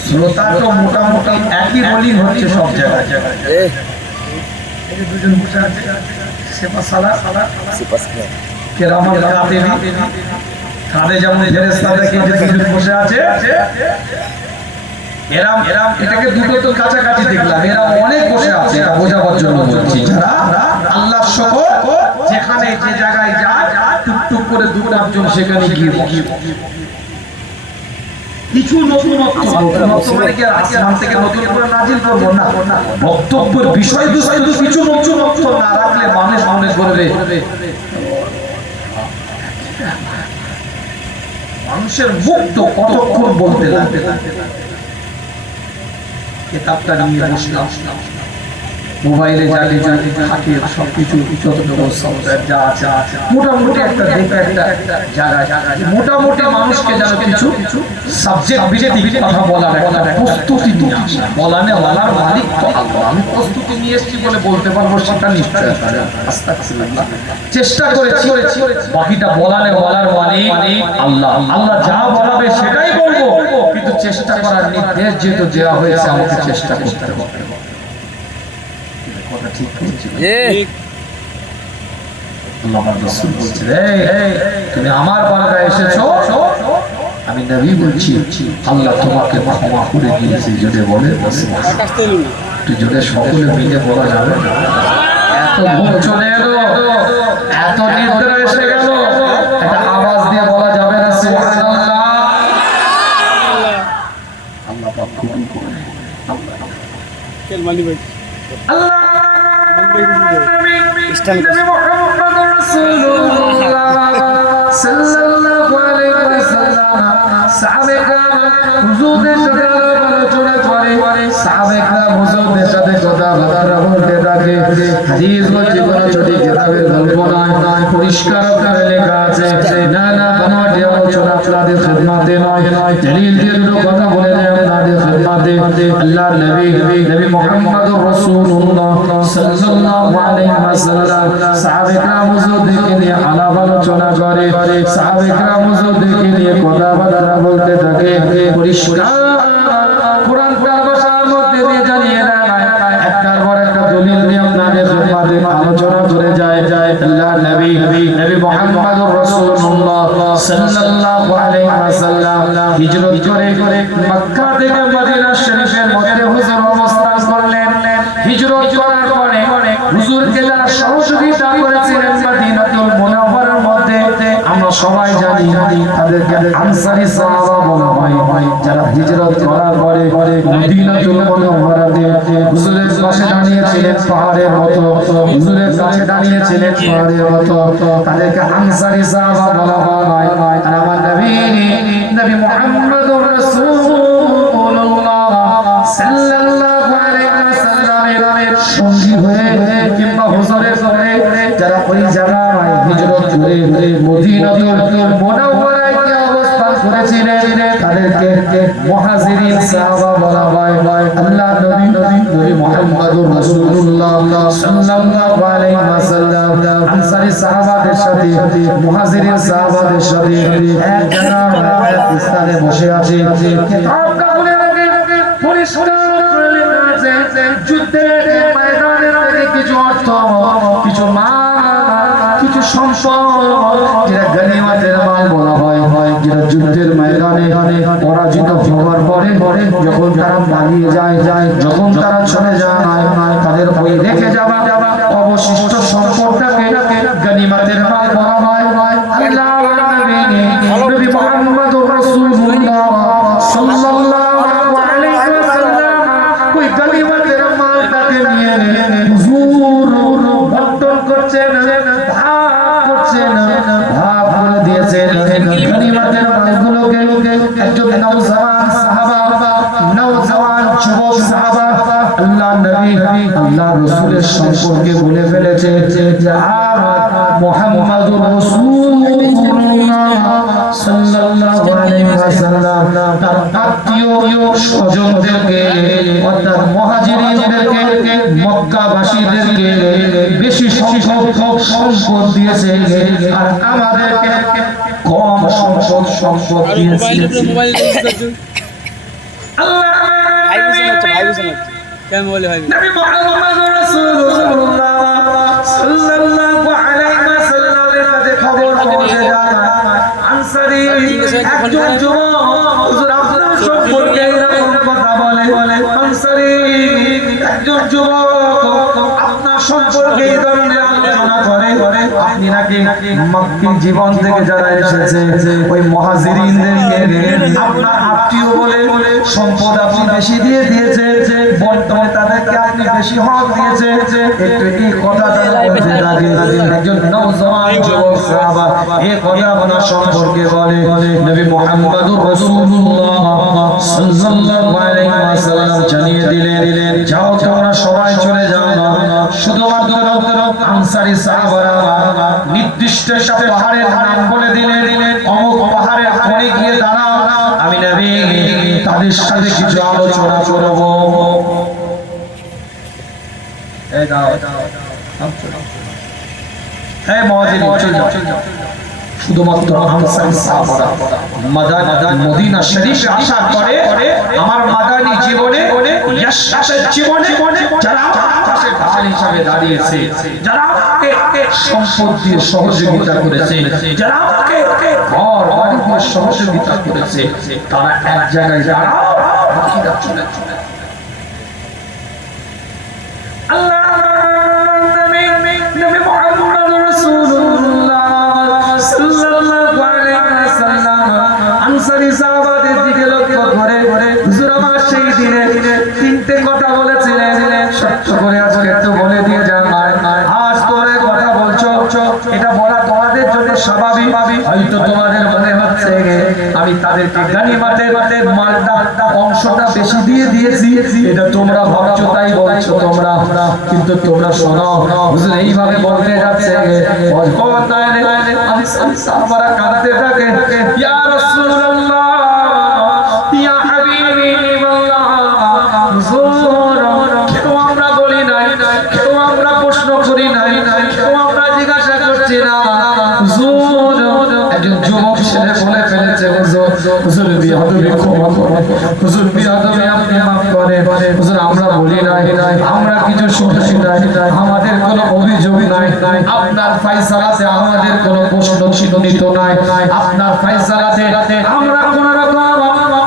শ্রোতা তো মোটামুটি একই বোলিং হচ্ছে সব জায়গায় এই দুজন বসে আছে সেবা সালা কেরামাল কাঁধে যেমন ফেরেশতা দেখে যে দুজন বসে আছে এরাম এটাকে দুটো তো কাছাকাছি দেখলাম এরা অনেক বসে আছে এটা বোঝাবার জন্য বলছি যারা আল্লাহর শকর যেখানে যে জায়গায় যায় টুকটুক করে দু চারজন সেখানে গিয়ে বসে কিছু নতুনত্ব মানে কি আসমান থেকে নতুন করে নাজিল করব না বক্তব্যের বিষয়বস্তু কিছু নতুনত্ব না রাখলে মানুষ মনে করবে মানুষের মুক্ত কতক্ষণ বলতে লাগবে কিতাবটা নিয়ে বসলাম মোবাইলে যা কিছু থাকে সবকিছু যতটুকু সফটওয়্যার যা আছে মোটামুটি একটা দেখে একটা জায়গায় মোটামুটি মানুষকে যেন কিছু সাবজেক্ট ভিত্তিক কথা বলার একটা প্রস্তুতি নিয়ে আসা। বলানে বলার মালিক তো আল্লাহ। আমি প্রস্তুতি নিয়ে এসেছি বলে বলতে পারবো সেটা নিশ্চয় আস্তাগফিরুল্লাহ। চেষ্টা করেছি, বাকিটা বলানে বলার মালিক আল্লাহ। আল্লাহ যা বলাবে সেটাই বলবো, কিন্তু চেষ্টা করার নির্দেশ যেহেতু দেওয়া হয়েছে আমাকে চেষ্টা করতে হবে। কথা ঠিক বলছি? আল্লাহর রাসূল বলছে, এই তুমি আমার বারগায় এসেছো, আমি নবী বলছি আল্লাহ তোমাকে ক্ষমা করে দিয়েছে। যদি বলে তুই যদি সকলে মিলে বলা যাবে না। এত ভোর চলে এলো, এত নিদ্রা এসে গেল, একটা আওয়াজ দিয়ে বলা যাবে না সুবহানাল্লাহ? আল্লাহ পাক কবুল করে। আল্লাহ নবী মুহাম্মদুর রাসূলুল্লাহ সাল্লাল্লাহু আলাইহি ওয়াসাল্লাম সাহাবায়ে হুজুরদের সাথে আলোচনা করে, সাহাবায়ে হুজুরদের সাথে কথাবার্তা বলতে থাকে। হাদিস বলছে কোন ছোট কিতাবের গল্প নয়, পরিষ্কার করে লেখা আছে। না না বানোয়াটি আলোচনা আপনাদের খিদমতে নয়, দলিল দিয়ে দুটো কথা বলে দেয় আপনাদের খিদমতে। আল্লাহর নবী মুহাম্মদুর রাসূলুল্লাহ সাল্লাল্লাহু আলাইহি ওয়াসাল্লাম সাহাবায়ে کرام হুজুরদেরকে নিয়ে আলাপ আলোচনা করে, সাহাবায়ে کرام হুজুরদেরকে নিয়ে কথাবার্তা বলতে থাকে। পরিষ্কার কোরআন ভাষার মধ্যে দিয়ে জানিয়ে দেয়, একটার পর একটা দলিল নিয়ে আপনাদের খিদমতে আলোচনা করে যায়। আল্লাহর নবী মুহাম্মদুর রাসূলুল্লাহ সাল্লাল্লাহু আলাইহি ওয়াসাল্লাম হিজরত করে মক্কা থেকে মদিনা শরীফের মধ্যে হুজুর অবস্থান করলেন। হিজরত করার পরে হুজুরকে যারা সহযোগিতা করেছিলেন মদিনাতুল মুনাওয়ারার মধ্যে, আমরা সবাই জানি তাদেরকে আনসারী সাহাবা বলা হয়। যারা হিজরত করার পরে মদিনাতুল মুনাওয়ারাতে হুজুরের পাশে দাঁড়িয়েছিলেন পাহাড়ের মতো, হুজুরের কাছে দাঁড়িয়েছিলেন পাহাড়ের মতো, তাদেরকে আনসারী সাহাবা বলা হয়। আর আমার নবী মুহাম্মদুর রাসূলুল্লাহ সাল্লাল্লাহু আলাইহি ওয়াসাল্লামের সঙ্গী হয়ে কিংবা হুজুরের সঙ্গে যারা ওই জায়গায় হিজরত করে মদিনাতুল মুনাওয়ারায় অবস্থান করেছিলেন, তাদেরকে মুহাজিরিন সাহাবা বলা হয়। আল্লাহর নবী মুহাম্মদুর রাসূলুল্লাহ সাল্লাল্লাহু আলাইহি ওয়াসাল্লাম আনসারী সাহাবাদের সাথে মুহাজিরিন সাহাবাদের সাথে এক জায়গায় এক স্থানে বসে আছে। কিতাবটা বলে রাখে পরিষ্কার করে লেখা আছে, যুদ্ধের ময়দানের থেকে কিছু অর্থ, কিছু মাল, কিছু সম্পদ, যেটা গনিমতের মাল বলা হয়, যেটা যুদ্ধের ময়দানে পরাজিত হওয়ার পরে যখন তারা পালিয়ে যায়, যখন তারা চলে যায়, তাদের ওই রেখে যাওয়া অবশিষ্ট সম্পদটাকে গনিমতের মাল বলা হয়। আল্লাহর নবী মুহাম্মদুর রাসূলুল্লাহ সাল্লাল্লাহু আলাইহি ওয়াসাল্লাম ওই গনিমতের মালটাকে নিয়ে হুজুর বন্টন করছেন, ভাগ করছেন, ভাগ করে দিয়েছেন। গনিমতের মালগুলোকে একজন নওজওয়ান সাহাবা, নওজওয়ান যুবক সাহাবা আল্লাহর নবী আল্লাহর রাসূলের সম্পর্কে বলে ফেলেছে যে মুহাম্মদুর রাসূলুল্লাহ সাল্লাল্লাহু আলাইহি ওয়াসাল্লাম তার আত্মীয় স্বজনদেরকে অর্থাৎ মুহাজিরিনদেরকে, মক্কাবাসীদেরকে বেশি সংখ্যক সম্পদ দিয়েছে, আর আমাদেরকে কম সম্পদ দিয়েছে। আল্লাহ নবী মুহাম্মদুর রাসূলুল্লাহ সাল্লাল্লাহু আলাইহি ওয়াসাল্লামের কাছে খবর পৌঁছে যায়, আনসারী একজন যুবক হুজুর আপনার সম্পর্কে এরকম কথা বলে। আনসারী একজন যুবক আপনার সম্পর্কে এই ধরনের আলোচনা করে, আপনি নাকি মক্কি জীবন থেকে যারা এসেছে ওই মুহাজিরিনদেরকে আপনার আত্মীয় বলে সম্পদ আপনি বেশি দিয়ে দিয়েছে, বর্তমানে তাদেরকে আপনি বেশি হক দিয়েছে। একটু এই কথাটা বলতে লাগে একজন নওজওয়ান যুবক সাহাবা এই কথা আপনার সম্পর্কে বলে। নবী মুহাম্মদুর রাসূলুল্লাহ সাল্লাল্লাহু আলাইহি ওয়াসাল্লাম জানিয়ে দিলেন, যাও তোমরা সবাই চলে যাও, আনসারী সাহাবারা নির্দিষ্ট একটা পাহাড়ের নাম বলে দিলেন, অমুক পাহাড়ের কোণে গিয়ে দাঁড়াও, আমি নবী তাদের সাথে কিছু আলোচনা করব। এই দাও, হ্যাঁ মুয়াজ্জিন চল যাও। শুধুমাত্র আনসারী সাহাবারা মদিনা শরীফে আসার পরে আমার মাদানী জীবনে ইয়াশরাফের জীবনে যারা পাশে ঢাল হিসাবে দাঁড়িয়েছে, যারা আমাকে সম্পদ দিয়ে সহযোগিতা করেছে, যারা আমাকে ঘর বাড়ি দিয়ে সহযোগিতা করেছে, তারা এক জায়গায় দাঁড়াও, বাকিরা চলে চলে। আল্লাহ নবী মুহাম্মদ রাসূলুল্লাহ সাল্লাল্লাহু আলাইহি ওয়াসাল্লাম আনসারী সাহাবাদের দিকে লক্ষ্য করে হুজুর আমার সেই দিনে তিনটে কথা বলেছিলেন, সত্য করে আজকে একটু বলে দিয়ে যান। আজ তোরে কথা বলছো, এটা বলা তোমাদের জন্য স্বাভাবিক। হয়তো তোমাদের মনে হচ্ছে আমি তাদেরকে গানিমাতের মালটা অংশটা বেশি দিয়ে দিয়েছি, এটা তোমরা ভাবছো তাই বলছো তোমরা, কিন্তু তোমরা শোনো হুজুর এইভাবে বলতে যাচ্ছে সাহাবারা কাঁদতে থাকে, ইয়া রাসূলুল্লাহ ইয়া হাবিবাল্লাহ, হুজুর কেউ আমরা বলি নাই, কেউ আমরা প্রশ্ন করি নাই, কেউ আমরা জিজ্ঞাসা করছি না, হুজুর একজন যুবক ছেলে বলে ফেলেছে, হুজুর বিয়াদবি ক্ষমা করুন, হুজুর বিয়াদবি আপনি মাফ করেন, হুজুর আমরা বলি নাই, আমরা কিছু শুনছি নাই, আমাদের কোনো অভিযোগ নাই, আপনার ফয়সালাতে আমাদের কোনো প্রশ্ন চিহ্নিত নাই, আপনার ফয়সালাতে আমরা কোনো রকম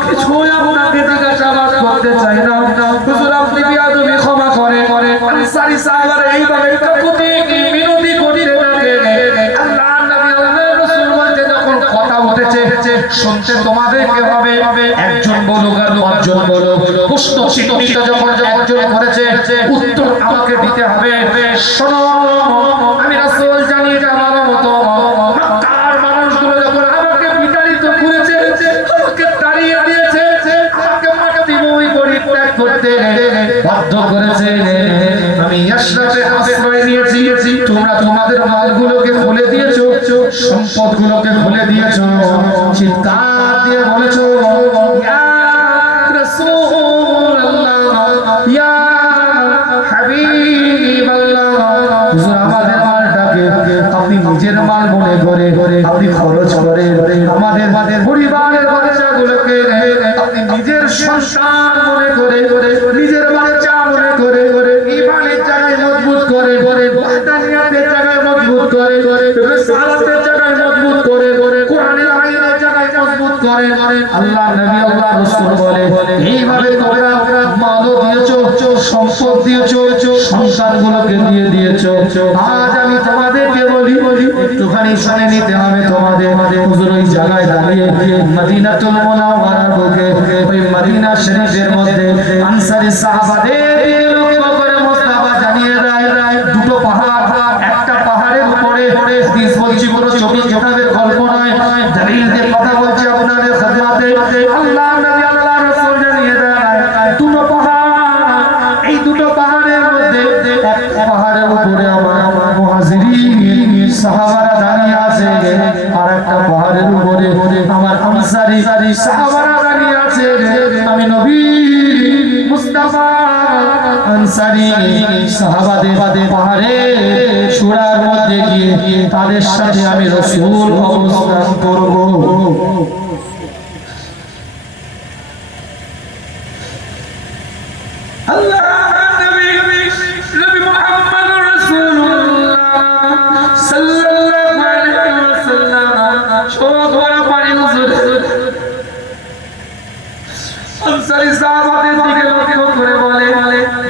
কিছু আপনাকে জিজ্ঞাসাবাদ করতে চাই না, হুজুর আপনি বিয়াদবি ক্ষমা করেন। আনসারী সাহাবারা এইভাবে কাকুতি মিনতি করতে থাকে। আল্লাহ নবী আল্লাহ রাসূল বলতে যখন কথা উঠেছে শুনতে তোমাদেরকে হবে, একজন বলুক আর পাঁচজন বলুক, প্রশ্ন চিহ্নিত যখন একজন করেছে উত্তর আমাকে দিতে হবে। শোনো আমি রাসূল জানিয়ে যাওয়ার মতো মক্কার মানুষগুলো যখন আমাকে বিতাড়িত করেছে, আমাকে তাড়িয়ে দিয়েছে, আমাকে মাতৃভূমি পরিত্যাগ করতে বাধ্য করেছে, আমি ইয়াশরাফে আশ্রয় নিয়েছি, তোমরা তোমাদের মালগুলোকে খুলে দিয়েছো, সম্পদগুলোকে খুলে দিয়েছো, চিৎকার দিয়ে বলেছো ইয়া রাসূলুল্লাহ ইয়া হাবিবাল্লাহ, হুজুর আমাদের মালটাকে আপনি নিজের মাল মনে করে আপনি খরচ করে আমাদের পরিবারের বাচ্চাগুলোকে আপনি নিজের সন্তান মনে করে নিজের বাচ্চা মনে করে ঈমানের জায়গায় মজবুত করে ওয়াহদানিয়াতের জায়গায় মজবুত করে রিসালাতের জায়গায় মজবুত করে কোরআনের আইনের জায়গায় মজবুত করে। আল্লাহ নবী আল্লাহ রাসূল বলে এইভাবে তোমরা মালও দিয়েছো, সম্পদ দিয়েছো, সন্তানগুলোকে দিয়ে দিয়েছো। আজ আমি তোমাদেরকে বলি একটুখানি শুনে নিতে হবে তোমাদের। হুজুর ওই জায়গায় দাঁড়িয়ে মদিনাতুল মুনাওয়ারার বুকে ওই মদিনা শরীফের মধ্যে আনসারী সাহাবাদের লক্ষ্য করে মুস্তাফা জানিয়ে দেয় দুটো পাহাড়, একটা পাহাড়ের উপরে হাদিস বলছি কোনো ছবি কিতাবের গল্প নয়, দলিল দিয়ে কথা বলছি আপনাদের খিদমতে। আল্লাহ নবী আল্লাহ রাসূল জানিয়ে দেয় দুটো পাহাড়, এই দুটো পাহাড়ের মধ্যে একটা পাহাড়ের উপরে আমার মুহাজিরিন সাহাবারা দাঁড়িয়ে আছে, আর একটা পাহাড়ের উপরে আমার আনসারী সাহাবারা দাঁড়িয়ে আছে। আমি নবী মুস্তাফা আনসারী সাহাবাদের পাহাড়ে চূড়ার মধ্যে গিয়ে তাদের সাথে আমি রাসূল অবস্থান করব। আল্লাহ নবী মুহাম্মদ রাসূলুল্লাহ সাল্লাল্লাহু আলাইহি ওয়াসাল্লাম চোখ বড় পানি হুজুর আনসারী সাহাবাদের দিকে লক্ষ্য করে বলে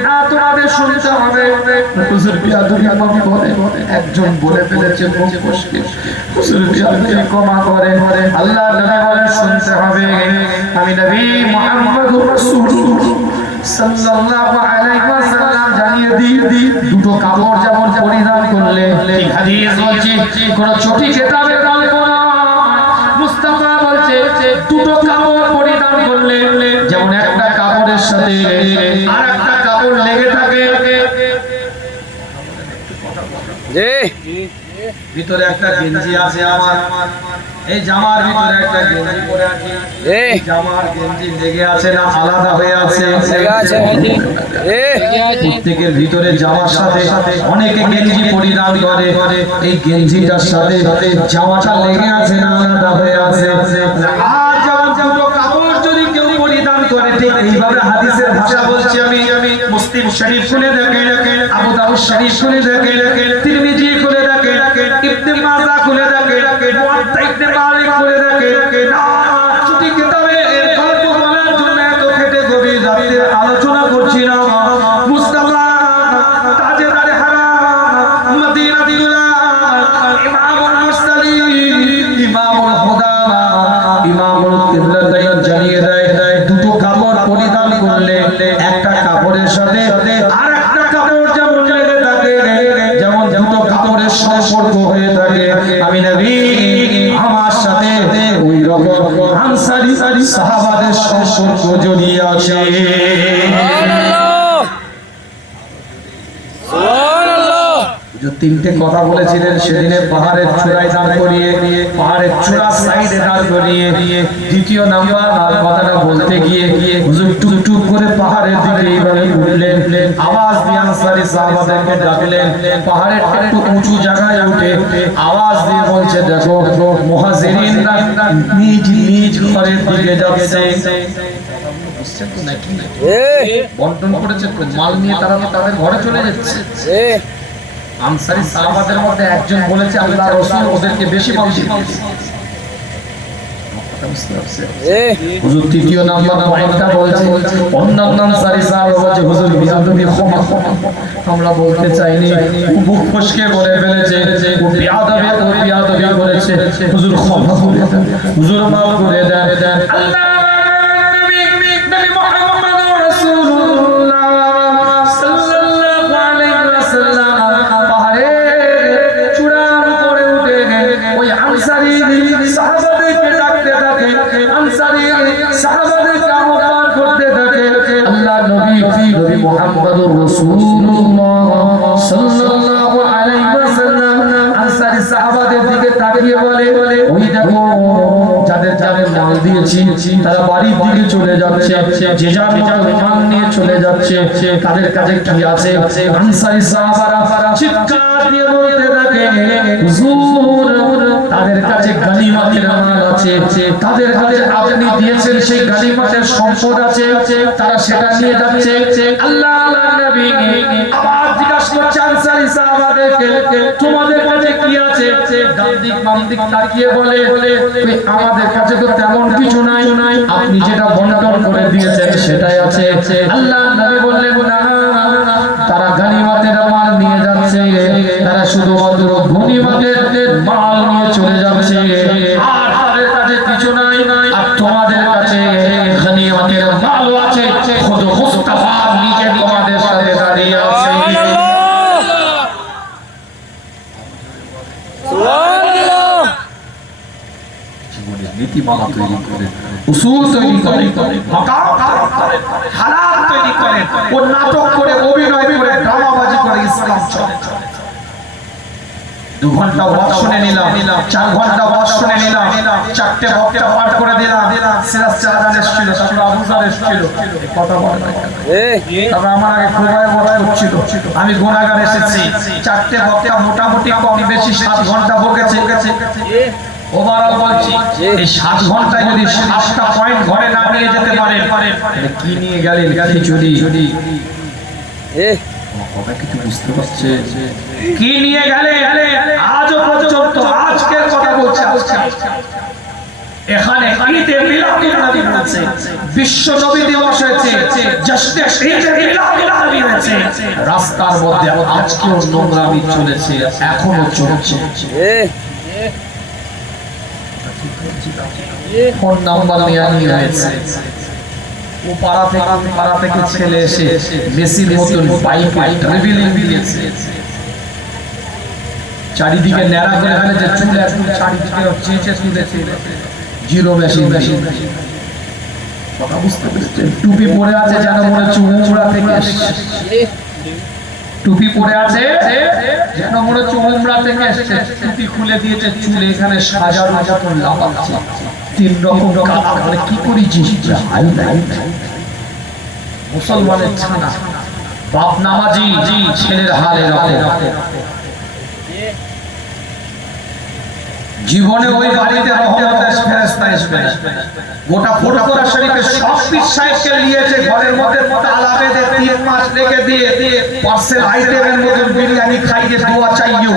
না তোমাদের শুনতে হবে। হুজুর বিয়াদবি আমাকে বলে একজন বলে ফেলেছে মুখ ফসকে, হুজুর বিয়াদবি ক্ষমা করে। আল্লাহ নবী বলে শুনতে হবে। আমি নবী মুহাম্মদুর রাসূলুল্লাহ সাল্লাল্লাহু আলাইহি ওয়াসাল্লাম জানিয়ে দিই দুটো কাপড় যেমন পরিধান করলে, ঠিক হাদিস বলছি কোন ছোটি কিতাবের গল্প না, মুস্তাফা বলছে দুটো কাপড় পরিধান করলে যেমন একটা কাপড়ের সাথে আরেকটা কাপড় লেগে থাকে। জি ভিতরে একটা গেঞ্জি আছে আমার, এই জামার ভিতরে একটা গেঞ্জি পরে আছি, এই জামার গেঞ্জি লেগে আছে না আলাদা হয়ে আছে? প্রত্যেকের ভিতরে জামার সাথে অনেকে গেঞ্জি পরিধান করে, এই গেঞ্জিটার সাথে জামাটা লেগে আছে না আলাদা হয়ে আছে? আর যেমন দুটো কাপড় যদি কেউ পরিধান করে, ঠিক এইভাবে হাদিসের ভাষা বলছি আমি, মুসলিম শরীফ খুলে দেখেন, আবু দাউদ শরীফ খুলে দেখেন, তিরমিজি খুলে দেখেন, ইবনে মাজাহ খুলে দেখেন, মুয়াত্তা ইবনে মালিক খুলে দেখেন। না ছুটি কিতাবে এর গল্প বলার জন্য এত খেটে গভীর রাতে আলোচনা করছি না। মুস্তাফা তাজেদারে হারাম মদিনাতুল্লাহ ইমামুল মুরসালিন ইমামুল হুদা ইমামুল কিবলাতাইন জানিয়ে দেয়, দুটো কাপড় পরিধান করলে একটা কাপড়ের সাথে আরেকটা কাপড় যেমন লেগে থাকে, যেমন দুটো কাপড়ের সম্পর্ক হয়ে থাকে, আমি নবী আমার সাথে ওই রকম আনসারী সাহাবাদের সম্পর্ক জড়িয়ে আছে। তিনটে কথা বলেছিলেন সেদিনে পাহাড়ের চূড়ায় দাঁড় করিয়ে, পাহাড়ের চূড়ার সাইডে দাঁড় করিয়ে। দ্বিতীয় নাম্বার আর কথাটা বলতে গিয়ে হুজুর টুক টুক করে পাহাড়ের দিকে এইভাবে উঠলেন, আওয়াজ দিয়ে আনসারী সাহাবাদেরকে ডাকলেন। পাহাড়ের একটু উঁচু জায়গায় উঠে আওয়াজ দিয়ে বলছে, দেখো মুহাজিরিনরা নিজ নিজ ঘরের দিকে যাচ্ছে। বন্টন করেছে তো মাল নিয়ে, তারা তাদের ঘরে চলে যাচ্ছে। আনসারী সাহাবাদের মধ্যে একজন বলেছে, আল্লাহ রাসূল ওদেরকে বেশি মাল দিয়েছে। হুজুর তৃতীয় নাম্বার পয়েন্টটা বলছে, অন্যান্য আনসারী সাহাবা বলছে, হুজুর বিয়াদবি ক্ষমা, আমরা বলতে চাইনি, বুক ফসকে বলে ফেলেছে, ও বিয়াদবি করেছে, হুজুর ক্ষমা করে দেন, হুজুর মাফ করে দেন। আল্লাহ নবী মুহাম্মদুর রাসূলুল্লাহ সাল্লাল্লাহু আলাইহি ওয়াসাল্লাম পাহাড়ের চূড়ার উপরে উঠে ওই আনসারী সাহাবাদেরকে ডাকতে থাকে, আনসারী সাহাবাদেরকে আহ্বান করতে থাকে। আল্লাহ নবী মুহাম্মদুর রাসূলুল্লাহ সাল্লাল্লাহু আলাইহি ওয়াসাল্লাম আনসারী সাহাবাদের দিকে তাকিয়ে বলে, ওই দেখো যাদের যাদের মাল দিয়েছি তারা বাড়ির দিকে চলে যাচ্ছে, যে যার মাল নিয়ে চলে যাচ্ছে, তাদের কাছে কি আছে? আনসারী সাহাবারা চিৎকার দিয়ে বলতে থাকে, হুজুর তাদের কাছে গনিমতের মাল আছে, তাদের কাছে আপনি দিয়েছেন সেই গনিমতের সম্পদ আছে, তারা সেটা নিয়ে যাচ্ছে। আল্লাহর নবী আবার জিজ্ঞাসা করছে আনসারী সাহাবাদেরকে, তোমাদের কাছে কি আছে? ডান দিক বাম দিক তাকিয়ে বলে, আমাদের কাছে তো তেমন কিছু নাই, আপনি যেটা বন্টন করে দিয়েছেন সেটাই আছে। আল্লাহর নবী বললেন, না, তারা গনিমতের মাল নিয়ে যাচ্ছে, তারা শুধুমাত্র গনিমতের মাল নিয়ে চলে যাচ্ছে, আর তাদের কাছে কিছু নাই। আর তোমাদের কাছে গনিমতের মাল আছে, খুদ মুস্তাফা নিজে তোমাদের সাথে দাঁড়িয়ে আছে। নীতিমালা তৈরি করে, উসুল তৈরি করে, মাকাম করে, হালাত তৈরি করে, ও নাটক করে, অভিনয় করে, ড্রামাবাজি করে ইসলাম চলে। 2 ঘন্টা ওয়াজ শুনে নিলাম, 4 ঘন্টা ওয়াজ শুনে নিলাম, 4টে বক্তা পাঠ করে দিলাম, সিরাজ চালান এসেছিল, সূরা আবু যার এসেছিল, কথা বলে না। তবে আমার আগে খুবই ওয়াজ করছিল, আমি গুনাহগার এসেছি, 4টে বক্তা মোটামুটি কম বেশি 7 ঘন্টা বকেছে। ওভারঅল বলছি, এই 7 ঘন্টায় যদি 7টা পয়েন্ট ঘরে না নিয়ে যেতে পারেন, কি নিয়ে গেলেন? খিচুড়ি। কথা কিছু বুঝতে পারছে? কি নিয়ে গেলে? আজও পর্যন্ত আজকের কথা বলছে, এখানে ঈদে মিলাদুন নবী হয়েছে, বিশ্ব নবী দিবস হয়েছে, জাশ্নে ঈদে মিলাদুন নবী হয়েছে, রাস্তার মধ্যে আজকেও নোংরামি চলেছে, এখনো চলছে। ফোন নাম্বার নিয়ে হয়েছে, ও পাড়া থেকে ছেলে এসে মেসির মতন বাইকে ট্রাভেলিং দিয়েছে, চারিদিকে ন্যাড়া করে ফেলেছে, চুল একদম চারিদিকে চেঁচে তুলেছে, জিরো মেশিন। কথা বুঝতে পেরেছেন? টুপি পরে আছে যেন মনে হচ্ছে উড়া থেকে এসেছে। টুপি পরে আছে যেন মনে হচ্ছে উমরা থেকে এসেছে, টুপি খুলে দিয়েছে, চুলে এখানে সাজানো যখন লাগাচ্ছে, 3 রকম কালার, মানে কি করেছিস? মুসলমানের ছানা, বাপ নামাজি, ছেলের হাল এরকম। জীবনে ওই বাড়িতে রহমতের ফেরেশতা আসবে না। গোটা ফুরফুরা শরীফে সব পীর সাহেবকে নিয়েছে, ঘরের মধ্যে তালা বেঁধে 3 মাস রেখে দিয়ে পার্সেল আইটেমের মতন বিরিয়ানি খাইয়ে দোয়া চাইও,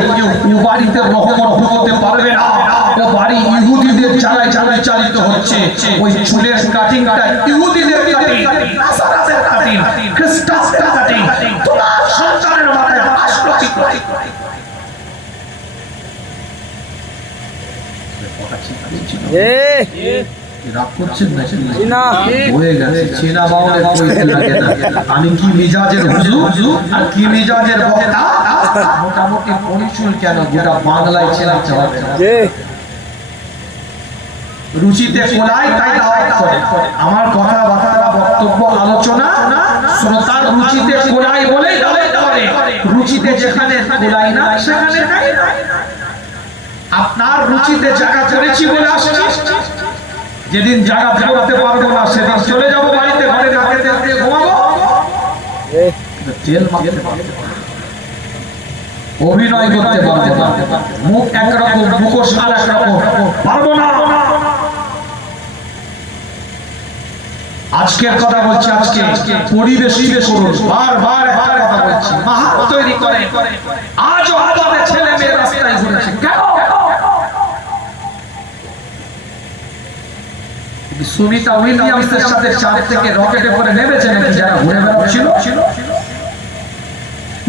ও বাড়িতে রহমত ঢুকতে পারবে না। ও বাড়ি ইহুদিদের জ্বালায় জ্বালায় চালিত হচ্ছে। ওই চুলের কাটিংটা ইহুদিদের কাটিং, নাসারাদের কাটিং, খ্রিস্টানদের কাটিং, তোমার সন্তানের মাথায় আসলো কি করে? আমি কি মিজাজের হুজুর আর কি মিজাজের বক্তা? মোটামুটি পরিচয় কেন গোটা বাংলায় ছিলাম। রুচিতে কোলাই তাই দাওয়াত করে। আমার কথাবার্তা, বক্তব্য, আলোচনা শ্রোতার রুচিতে কোলাই বলেই দাওয়াত করে। রুচিতে যেখানে কোলাই না সেখানে খাই। আপনার রুচিতে জায়গা করেছি বলে আসছি, যেদিন জায়গা করতে পারবো না সেদিন চলে যাবো বাড়িতে, ঘরে রাখতে রাখতে ঘুমাবো। তেল মাখতে পারবো না, অভিনয় করতে পারবো না, মুখ একরকম, মুখোশ আর একরকম, পারবো না। আজকের কথা বলছি, আজকে পরিবেশ করুন, বারবার একটা কথা বলছি, মাহাত তৈরি করে। আজও আমাদের ছেলে মেয়ে রাস্তায় ঘুরেছে কেন? সুমিতা উইলিয়ামসের সাথে চাঁদ থেকে রকেটে করে নেমেছে নাকি যারা ঘুরে বেড়াচ্ছিল?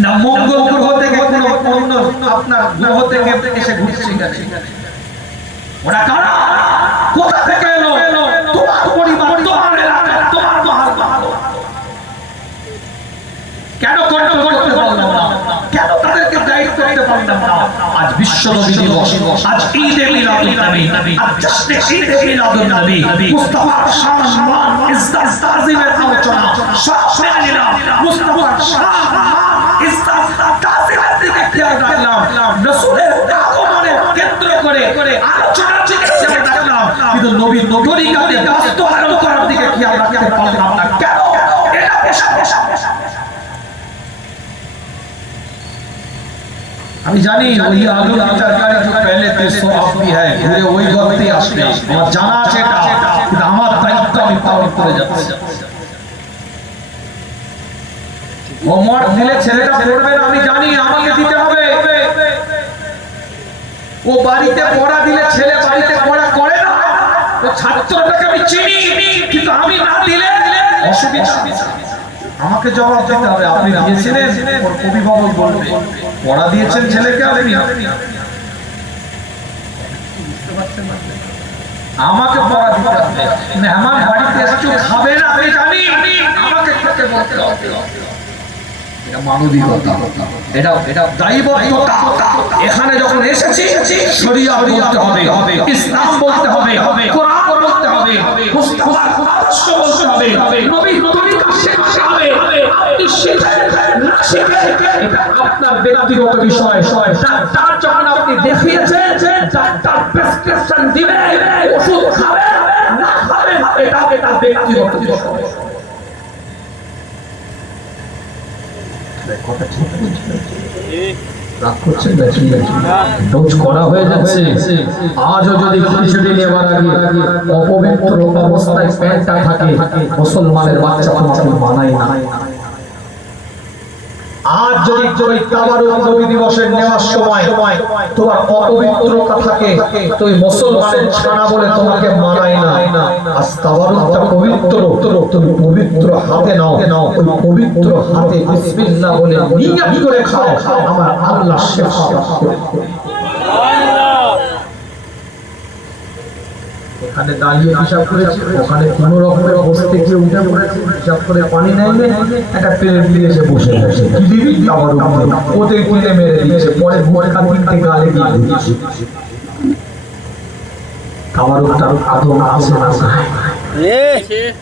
না মঙ্গল গ্রহ থেকে কোনো অন্য আপনার গ্রহ থেকে এসে ঘুরছে গেছে? ওরা কারা? কোথা থেকে এলো? তোমার পরিবার, তোমার এলাকা, তোমার মহল। কেন কন্ট্রোল করতে পারলাম না? কেন তাদেরকে গাইড করতে পারলাম না? আজ বিশ্ব নবী দিবস, আজ ঈদ এ মিলাদুন নবী, আজ জশ্নে ঈদ এ মিলাদুন নবী, মুস্তাফার শান, মান, ইজ্জত, তাজিমের আলোচনা সব মেনে নিলাম। মুস্তাফার শান, মান, ইজ্জত, তাজিমের দিকে খেয়াল রাখলাম, রাসূলের আগমনে কেন্দ্র করে আলোচনার দিকে খেয়াল রাখলাম, কিন্তু নবীর তরিকাতে বাস্তবায়ন করার দিকে খেয়াল রাখতে পারলাম না। কেন? এটা পেশা। আমি জানি ওই আলু की तरकारी जो पहले थे सो अब भी है, पूरे वही गलती আসবে, আমার জানা আছে এটা, কিন্তু আমার দায়িত্ব আমি পালন করে যাচ্ছি। হোমওয়ার্ক দিলে ছেলেটা পড়বে না আমি জানি, আমাকে দিতে হবে। ও বাড়িতে পড়া দিলে ছেলে বাড়িতে পড়া করে না, ও ছাত্রটাকে আমি চিনি, কিন্তু আমি না দিলে অসুবিধা। আমাকে জবাব দিতে হবে। আপনি দিয়েছিলেন, ওর অভিভাবক বলবে পড়া দিয়েছেন ছেলেকে আপনি, আমাকে পড়া দিতে হবে। মেহমান বাড়িতে এসে খাবে না আমি জানি, আমাকে খেতে বলতে হবে। এটা মানবিকতা, এটা দায়বদ্ধতা। এখানে যখন এসেছি শরিয়া বলতে হবে, ইসলাম বলতে হবে, কোরআন বলতে হবে, মুস্তাফার আদর্শ বলতে হবে, নবীর তরিকা শেখাতে হবে। আপনি শিখেন না শিখেন এটা আপনার ব্যক্তিগত বিষয়। ডাক্তার যখন আপনি দেখিয়েছেন, ডাক্তার প্রেসক্রিপশন দিবে, ওষুধ খাবেন না খাবেন এটা ব্যক্তিগত বিষয়। কথা ঠিক রাগ করছেন নাকি? ডোজ করা হয়ে যাচ্ছে। আজও যদি খিচুড়ি নেবার আগে অপবিত্র অবস্থায় প্যান্টটা থাকে, মুসলমানের বাচ্চা তোমাকে মানায় না। আজ যদি তাবারুক নবী দিবসের নেওয়ার সময় তোমার অপবিত্রতা থাকে, তুই মুসলমানের ছানা বলে তোমাকে মানায় না। আজ তাবারুকটা পবিত্র, তুমি পবিত্র হাতে নাও, ওই পবিত্র হাতে বিসমিল্লাহ বলে নিয়ত করে খাও, আমার আল্লাহ শেফা করবে। এখানে দাঁড়িয়ে হিসাব করেছি, ওখানে কোন রকমের বসতে গিয়ে উঠে পড়েছে, হিসাব করে পানি নেয়নি, একটা প্লেট দিয়ে এসে বসে গেছে। কি দিবি? ওদের কিনে মেরে দিয়েছে, পরে ভোরে কাঁদতে গালে দিয়ে দিয়েছে। তাবারুকটা আদৌ আসে না।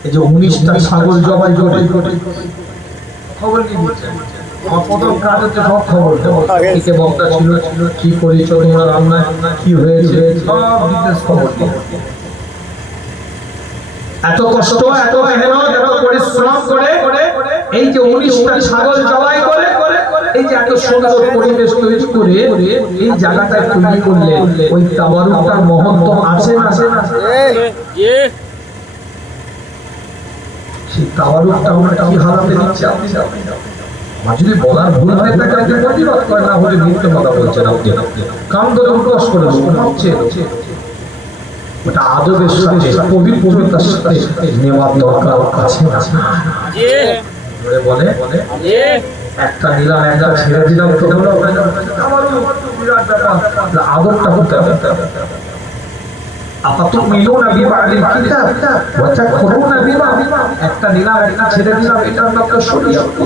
এই যে 19টা ছাগল জবাই করে খবর কি দিচ্ছে, প্রথম কাজ হচ্ছে সব খবর দেওয়া। কে বক্তা ছিল, কি পরিচয় তোমরা রান্নায়, কি হয়েছে, সব ডিটেলস খবর দেওয়া। এত কষ্ট, এত মেহনত, এত পরিশ্রম করে এই যে 19টা ছাগল জবাই করে এই যে এত সুন্দর পরিবেশ তৈরি করে এই জায়গাটা তৈরি করলেন, ওই তাওয়ারুকটার মহত্ব আছে না? সেই তাওয়ারুকটা আমরা কি হারাতে দিচ্ছি? আপনি যদি বলার ভুল হয়ে থাকে আপনি প্রতিবাদ করেন, না হলে মিথ্যে কথা বলছেন। আপনি কান ধরে উল্লাস করে বলছে ওটা আদবের সাথে পবিত্রতার সাথে নেওয়ার দরকার আছে না? বলে একটা নিলাম, একটা ছেড়ে দিলাম, তো হলো আমারও বিরাট ব্যাপার। আদবটা হতে হবে। আপাতুমিনুনা বিবাদিল কিতাব ওয়া তাকফুরুনা বিবাদ। একটা নিলাম, একটা ছেড়ে দিলাম, এটার নাম তো শরীয়ত।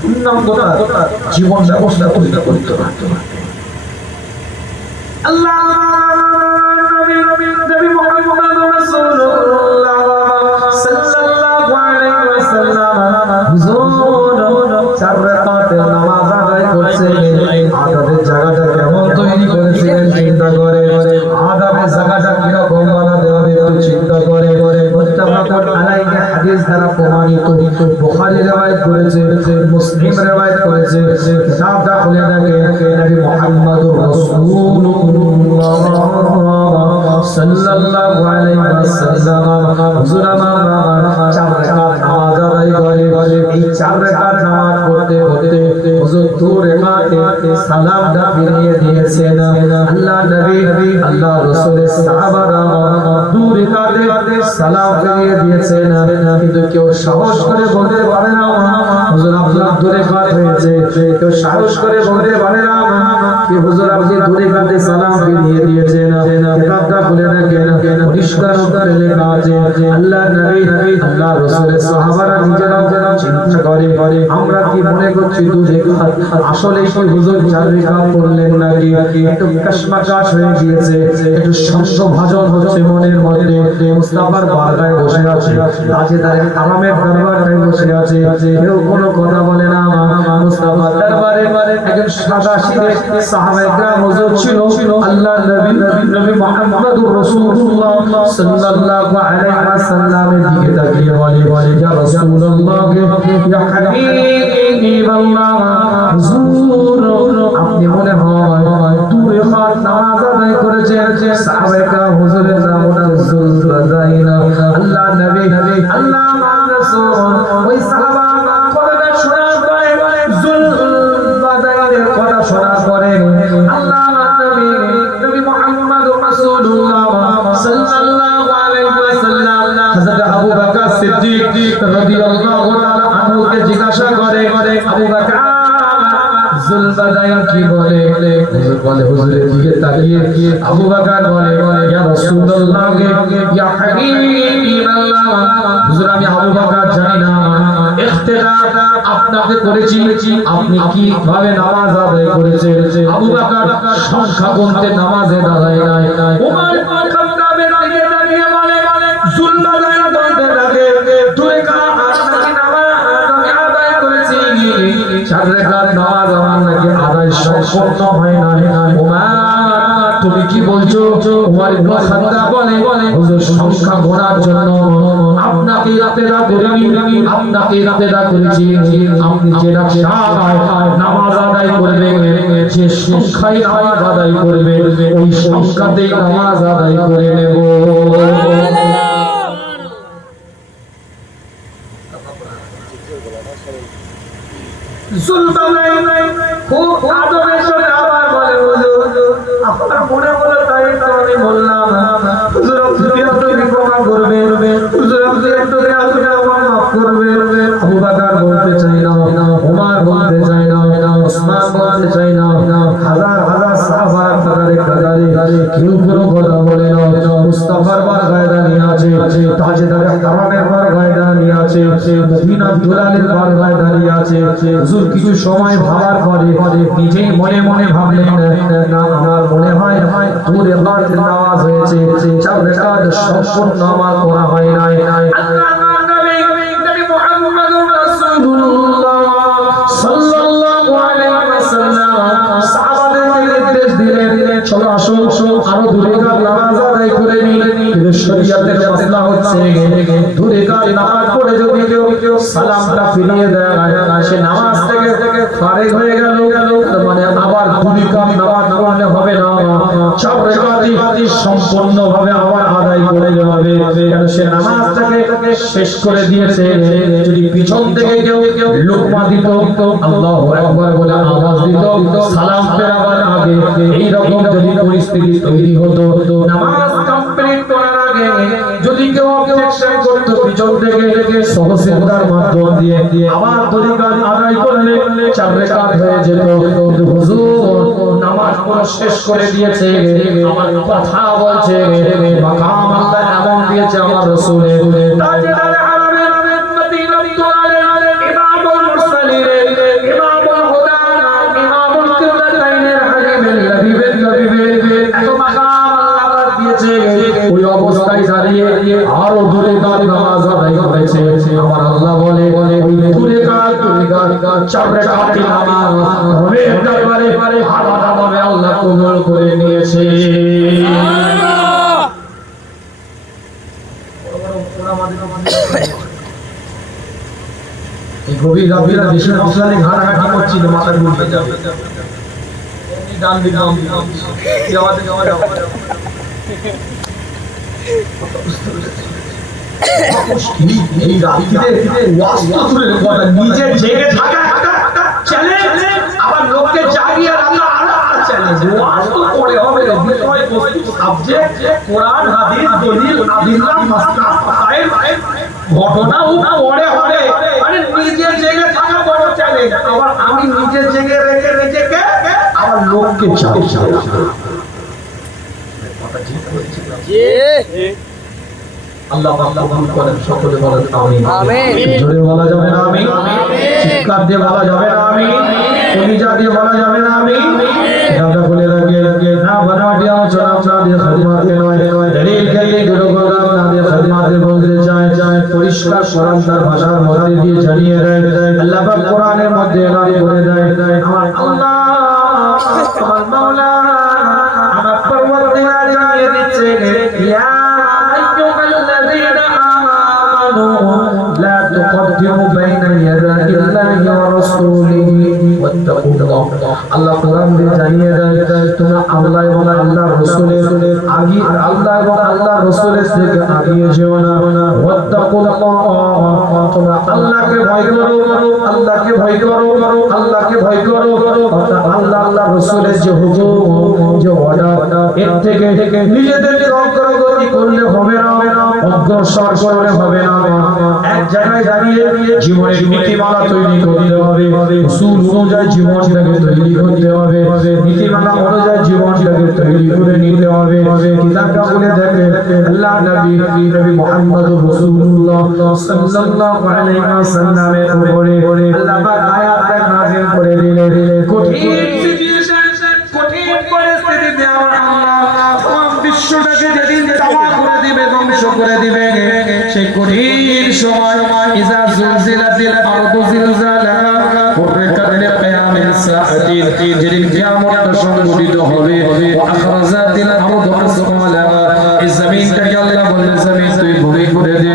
পূর্ণাঙ্গতা জীবন ব্যবস্থা তৈরি করতে হবে। আল্লাহ নবী মুহাম্মদ রাসূলুল্লাহ সাল্লাল্লাহু আলাইহি ওয়াসাল্লাম হুজুর 4 রাকাতের নামাজ আদায় করছিলেন। আদাবের জায়গাটা কেমন তৈরি করেছিলেন চিন্তা করে, আদাবের জায়গাটা কি রকম বানাতে হবে একটু চিন্তা করে। মুত্তাফাকুন আলাইহি হাদিস দ্বারা প্রমাণিত, বুখারী riwayat করেছে, মুসলিম riwayat করেছে। কিতাবটা খুলে দেখেন, নবী মুহাম্মদুর রাসূলুল্লাহ সাল্লাল্লাহু আলাইহি ওয়াসাল্লাম হুজুর আমার 4 রাকাত নামাজ আদায় করে। এই 4 রাকাত নামাজ পড়তে পড়তে হুজুর 2 রাকাতে সালামটা ফিরিয়ে দিয়েছেন। আল্লাহ নবী, আল্লাহ রাসূলের সাহাবারা 2 রাকাতে সালাম ফিরিয়ে দিয়েছেন, কিন্তু কেউ সাহস করে বলতে পারে না হুজুর আপনার 2 রাকাত হয়েছে। কেউ সাহস করে বলতে পারে না কি হুজুর আপনি 2 রাকাতে সালাম ফিরিয়ে দিয়েছেন। কিতাবটা খুলে দেখেন, পরিষ্কার উত্তরে লেখা আছে আল্লাহ নবী, আল্লাহ রাসূলের সাহাবারা নিজেরা চিন্তা করে আমরা কি মনে করছি 2 রাকাত, আসলে কি হুজুর 4 রাকাত পড়লেন নাকি? একটু কশমকশ হয়ে গিয়েছে, একটু সংশোধন হচ্ছে মনের মধ্যে। মুস্তাফার বারগায় বসে আছে, তাজেদারে হারামের দরবারে বসে আছে, কেউ কোনো কথা বলে না। মুস্তাফার দরবারে একজন সাদাসিধে সাহাবায়ে কেরাম হুজুর ছিল। আল্লাহ নবী মুহাম্মদুর রাসূলুল্লাহ সাল্লাল্লাহু আলাইহি ওয়াসাল্লামের দিকে তাকিয়ে বলে, ইয়া রাসূলুল্লাহ, ইয়া হাবিবি আল্লাহ, হুজুর আপনি মনে হয় 2 রাকাত নামাজ আদায় করেছেন। সাহাবায়ে কেরাম হুজুরের নামটা যুলবাদাইনা। আল্লাহ নবী, আল্লাহ রাসূল ওই সাহাবা কথাটা শোনার পরে, যুলবাদাইনের কথা শোনার পরে আল্লাহ নবী, নবী মুহাম্মদুর রাসূলুল্লাহ সাল্লাল্লাহু আলাইহি ওয়াসাল্লাম হযরত আবু বকর সিদ্দিক রাদিয়াল্লাহু তাআলা আনহুকে জিজ্ঞাসা করে, আবু বকর যুলবাদাইন কি বলে? হুজুর বলে, হুজুরের দিকে তাকিয়ে আবু বকর বলে, ইয়া রাসূলুল্লাহ, ইয়া হাবিবি আল্লাহ, হুজুর আমি আবু বকর জানি না, ইখতিলাফ আপনাকে করেছি, আপনি কিভাবে নামাজ আদায় করেছেন? আবু বকর সংখ্যা গুনতে নামাজে দাঁড়ায় নাই। ওমর ইবনে খাত্তাবের দিকে তাকিয়ে বলে, যুলবাদাইন বলতে লাগে 2 রাকাত নাকি নামাজ আমি আদায় করেছি, 4 রাকাত নামাজ আমার নাকি আদায় সম্পূর্ণ হয় না। ওমর তুমি কি বলছো? ওমর ইবনে খাত্তাব বলে, হুজুর সংখ্যা গোনার জন্য আপনাকে ইক্তেদা করিনি, আপনাকে ইক্তেদা করেছি। আপনি যেটা নামাজ আদায় করবেন, যে সংখ্যায় নামাজ আদায় করবে ওই সংখ্যাতেই নামাজ আদায় করে নেব। যুলবাদাইন খুব আদবের সাথে আবার বলে, হুজুর আমার মনে হলো তাই তো আমি বললাম, হুজুর আপনি একটু ক্ষমা করবেন, হুজুর আপনি একটু আমার মাফ করবেন। আবু বকর বলতে চাই না, ওমর বলতে চাই না, ওসমান বলতে চাই না, হাজার হাজার সাহাবারা কাতারে কেউ কোনো কথা বলে না। মুস্তাফার বারগায় দাঁড়িয়ে আছে, তাজেদারে হারামের বারগায় দাঁড়িয়ে আছে, মদিনার দুলালের বারগায় দাঁড়িয়ে আছে। হুজুর কিছু সময় ভাবার পরে নিজেই মনে মনে ভাবলেন, না আমার মনে হয় 2 রাকাত নামাজ হয়েছে, 4 রাকাত সম্পূর্ণ আমার করা হয় নাই। আল্লাহ নবী, নবী মুহাম্মদুর রাসূলুল্লাহ চলো আসো আরো দূরে কার নামাজ আদায় করে নি। শরীয়তের মাসলা হচ্ছে দূরে কার নামাজ পড়ে যদি কেউ সালামটা ফিরিয়ে দেয় সে নামাজ থেকে ফারেক হয়ে গেল, মানে আবার দূরে কার নামাজ পড়লে হবে না, 4 রাকাত সম্পূর্ণভাবে আবার আদায় করে যাবে, কারণ সে নামাজটাকে শেষ করে দিয়েছে। যদি পিছন থেকে কেউ লুকমা দিত, আল্লাহু আকবার বলে আওয়াজ দিত, সালাম ফেরাবার আগে এই রকম যদি পরিস্থিতি তৈরি হতো, নামাজ কমপ্লিট করার আগে যদি কেউ অবজেকশন করত পিছন থেকে সহসিদ্ধার মাধ্যম দিয়ে আবার তরিকাত আদায় করলে 4 রাকাত হয়ে যেত। কিন্তু হুজুর নামাজ পুরো শেষ করে দিয়েছে, আমার কথা বলছে, মাকাম আল্লাহ এমন দিয়েছে আমার রাসূলের, তাজদার আরামের মদিনাতুল ইমামুল মুরসালিন ইমামুল হুদা ইমামুল কিবলাতাইনের হালিমের লবিবের এত মাকাম আল্লাহ দিয়েছে। ওই অবস্থায় দাঁড়িয়ে আরো দূরে কার নামাজ আদায় করেছে। আমার আল্লাহ বলে ওই দূরে কার 4 রাকাত নামাজ হবে দরবারে আলাদাভাবে আল্লাহ কবুল করে নিয়েছে। এই গভীর রাত্রিরা বেশি মশলালে ঘাটাঘাটি করছিল, মাথা ঘুরতে যাবে, ডান দিকে এই রাত্রিতে ওয়াস্তুরের কথা নিজে জেগে থাকা একটা চ্যালেঞ্জ, আবার লোককে জাগিয়ে রাখা আরেকটা চ্যালেঞ্জ। ওয়াজ তো পড়ে হবে, বিষয় বস্তু সাবজেক্ট কোরআন হাদিস দলিল আদিল্লাহ মাসলা মাসাইল ঘটনাও পড়ে হবে, মানে নিজে জেগে থাকা বড় চ্যালেঞ্জ। আবার আমি নিজে জেগে রেখে নিজেকে আবার লোককে জাগিয়ে রাখা। কথা ঠিক বলছি জি? আল্লাহ পাক কবুল করেন, সকলে বলেন আমিন। আমিন। জোরে বলা যাবে না আমিন? চিৎকার দিয়ে বলা যাবে না আমিন? কলিজা দিয়ে বলা যাবে না আমিন? দাদা বলে রাখে না বানাটিয়া চলা চলা দিয়ে খাদিমাতে নয়, দলিল খেলে দুরগলা না দিয়ে খাদিমাতে বলতে চায়, পরিষ্কার কোরআন তার ভাষার মধ্যে দিয়ে জানিয়ে দেয়। আল্লাহ পাক কোরআনের মধ্যে এলান করে দেয়, আমার আল্লাহ আমার মাওলা আমার পরওয়ারদিগার জানিয়ে দিচ্ছে, ইয়া لا تقدموا بين يدي الله ورسوله واتقوا الله। আল্লাহ কোরআন দিয়ে জানিয়ে দেয় তোমরা আল্লাহ এবং আল্লাহর রাসূলের আগে, আল্লাহ এবং আল্লাহর রাসূলের থেকে আগিয়ে যেও না। ওয়াত্তাকুল্লাহ, তোমরা আল্লাহকে ভয় করো, আল্লাহকে ভয় করো, আল্লাহকে ভয় করো। অর্থাৎ আল্লাহ আল্লাহর রাসূলের যে হুকুম, যে অর্ডার, এর থেকে নিজেদেরকে অগ্রগতি করলে হবে না, অগ্রসর করলে হবে না। এক জায়গায় দাঁড়িয়ে জীবনের নীতিমালা তৈরি করতে হবে, উসুল অনুযায়ী জীবনটাকে তৈরি করতে হবে, নীতিমালা অনুযায়ী জীবনটাকে তৈরি করে নিতে হবে। কিতাবটা বলে দেখে আল্লাহ নবী মুহাম্মদুর রাসূলুল্লাহ সাল্লাল্লাহু আলাইহি ওয়াসাল্লামের উপরে আল্লাহ পাক আয়াতটা নাযিল করে দিলেন। কঠিন সিচুয়েশন, কঠিন পরিস্থিতিতে আমার আল্লাহ তমাম বিশ্বটাকে যেদিন তাবাহ করে দিবে, ধ্বংস করে দিবে, সেই কঠিন সময় ইজা জুলজিলাতিল আরদু জিলজালাহা ওয়ারকাতিল কিয়ামিস সাআতি, যেদিন কিয়ামতটা সংঘটিত হবে, আখরাজাতিল আরদু আসকালাহা, এই জমিনটাকে আল্লাহ বললেন জমিন তুই ভূমি করে দে,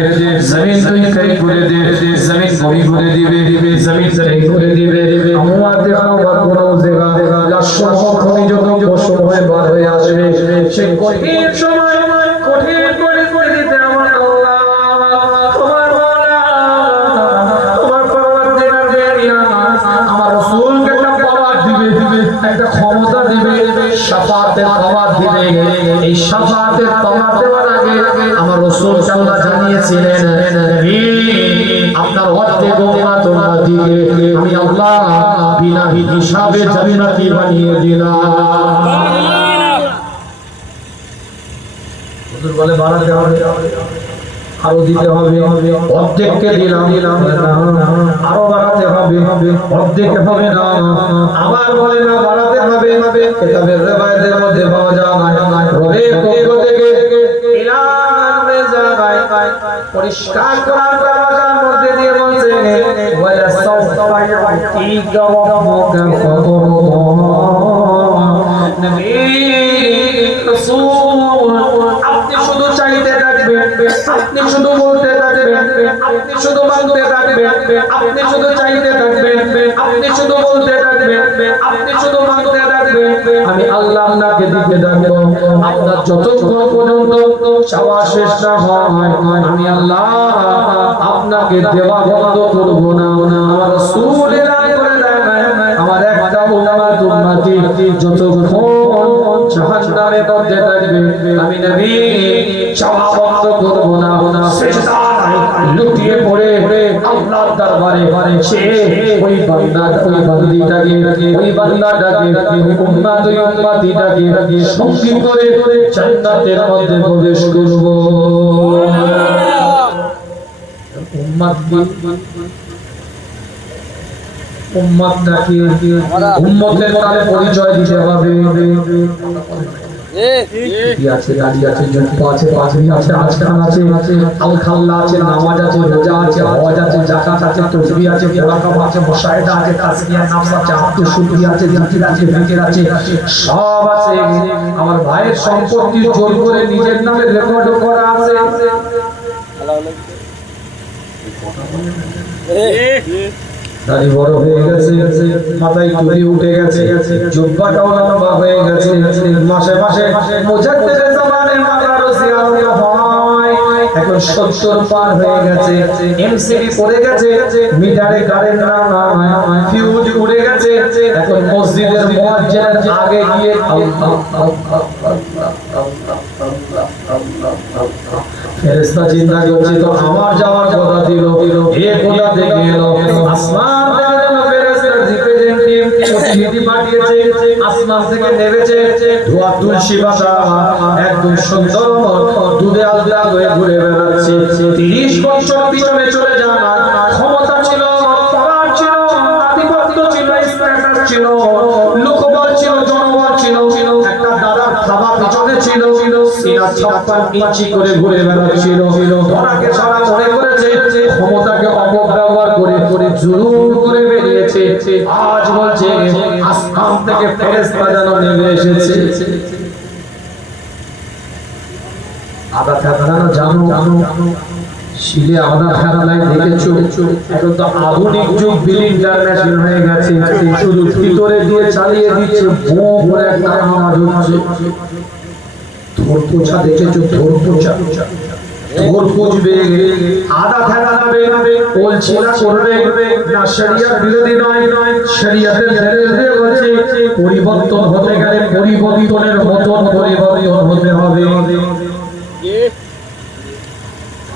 জমিন তুই কাই করে দে, জমিন ভূমি করে দিবে, জমিন তাই করে দিবে। আমওয়াতিহা ওয়া কুনুজিহা, লাশসমূহ খনিজ পশম হয়ে বার হয়ে আসবে। সেই কঠিন সময়, কঠিন পরিস্থিতিতে আমার আল্লাহ তোমার মাওলা তোমার পরওয়ারদিগার জানিয়া আমার রাসূলকে একটা পাওয়ার দিবে, একটা ক্ষমতা দিবে, শাফাআতের পাওয়ার দিবে। এই শাফাআতের পাওয়ার দেওয়ার আগে আমার রাসূলকে আল্লাহ জানিয়েছিলেন, নবী আপনার অর্ধেক উম্মত উম্মতিকে আমি আল্লাহ বিনা হিসাবে জান্নাতি বানিয়ে দিলাম। হুজুর বলে বাড়াতে হবে, আরো দিতে হবে, অর্ধেককে দিলাম, আরো বাড়াতে হবে, অর্ধেক হবে না। আবার বলে না বাড়াতে হবে। কিতাবের রিওয়ায়াতের মধ্যে পাওয়া যায় রবের পক্ষ থেকে ইলান জায়গায় পরিষ্কার কোরআন দরওয়াজার মধ্যে দিয়ে বলছে, ওয়ালা সাওফা ইউতিকা রাব্বুকা ফাতারদা। নবী রাসূল আপনি শুধু চাইতে থাকবেন, আপনি শুধু বলতে থাকবেন, আপনি শুধু মানতে থাকবেন, আপনি শুধু চাইতে থাকবেন, আপনি শুধু বলতে থাকবেন, আপনি শুধু মানতে থাকবেন, আমি আল্লাহ আপনাকে দিতে থাকবো। আপনার যতক্ষণ পর্যন্ত চাওয়া শেষ না হয় আমি আল্লাহ আপনাকে দেওয়া বন্ধ করব না। আমার রাসূল এলান করে দেন আমার একটা উম্মতি যতক্ষণ জাহান্নামের মধ্যে থাকবে আমি নবী চাওয়া বন্ধ করব না। সিজদায় লুটিয়ে পড়ে আল্লাহর দরবারে সে ওই বান্দাটাকে উম্মতিটাকে সঙ্গী করে জান্নাতের মধ্যে প্রবেশ করব। উম্মতের নামে পরিচয় দিতে হবে। আছে দাঁড়িয়ে আছে, যুক্ত আছে, পাঁচমি আছে, আজকান আছে, আল-খাল্লা আছে, নামাজ আছে, রোজা আছে, হজ আছে, যাকাত আছে, তাসবিহ আছে, মুরাকাবা আছে, মুশাহিদা আছে, তাসকিয়া নাফস আছে, আত্মশুদ্ধি আছে, জিকির আছে, ফিকির আছে, সব আছে। আমার ভাইয়ের সম্পত্তি জোর করে নিজের নামে রেকর্ড করা আছে। দাড়ি বড় হয়ে গেছে, মাথায় টুপি উঠে গেছে, জুব্বাটাও লম্বা হয়ে গেছে, মাসে মাসে মুজাদ্দিদে জামানে মাদারও জিয়ারত হয়। এখন 70 পার হয়ে গেছে, এমসিবি পড়ে গেছে, মিটারে কারেন্ট না, ফিউজ উড়ে গেছে। এখন মসজিদের মুয়াজ্জিনের আগে গিয়ে ফেরেশতা চিন্তা করছে তো আমার যাওয়ার কথা দিল, এ কোথা থেকে এলো? আসমান থেকে যেন ফেরেশতা রিপ্রেজেন্টেটিভ প্রতিনিধি পাঠিয়েছে, আসমান থেকে নেমেছে ধোয়া তুলসী পাতা একদম সুন্দর দুধে আলদা হয়ে ঘুরে বেড়াচ্ছে। 30 বছর পিছনে চলে যান, ক্ষমতা ছিল, পাওয়ার ছিল, আধিপত্য ছিল, স্ট্যাটাস ছিল, লোকবল ছিল, জনবল ছিল, একটা দাদার খাবার পিছনে ছিল, সিনা 56 ইঞ্চি করে ঘুরে বেড়াচ্ছিল। ওনাকে সারা মনে করেছে ক্ষমতাকে অপব্যবহার করে জুলুম করে বেরিয়েছে। আজ বলছে আসমান থেকে ফেরেশতা যেন নেমে এসেছে। আদা খানা জানো, শিলে আদা খানায় দেখেছো, এখন তো আধুনিক যুগ, বিল ইন্টারন্যাশনাল হয়ে গেছে, শুধু ভিতরে দিয়ে চালিয়ে দিচ্ছে, বো করে একটা আওয়াজ হচ্ছে। ধোর পোছা দেখেছো? ধোর পোছা ধোর পুজবে, আদা খানা যাবে, বলছি না করবে না, শরিয়ত বিরোধী নয়, শরিয়তের বিরুদ্ধে বলছে পরিবর্তন হতে গেলে পরিবর্তনের মতন পরিবর্তন হতে হবে।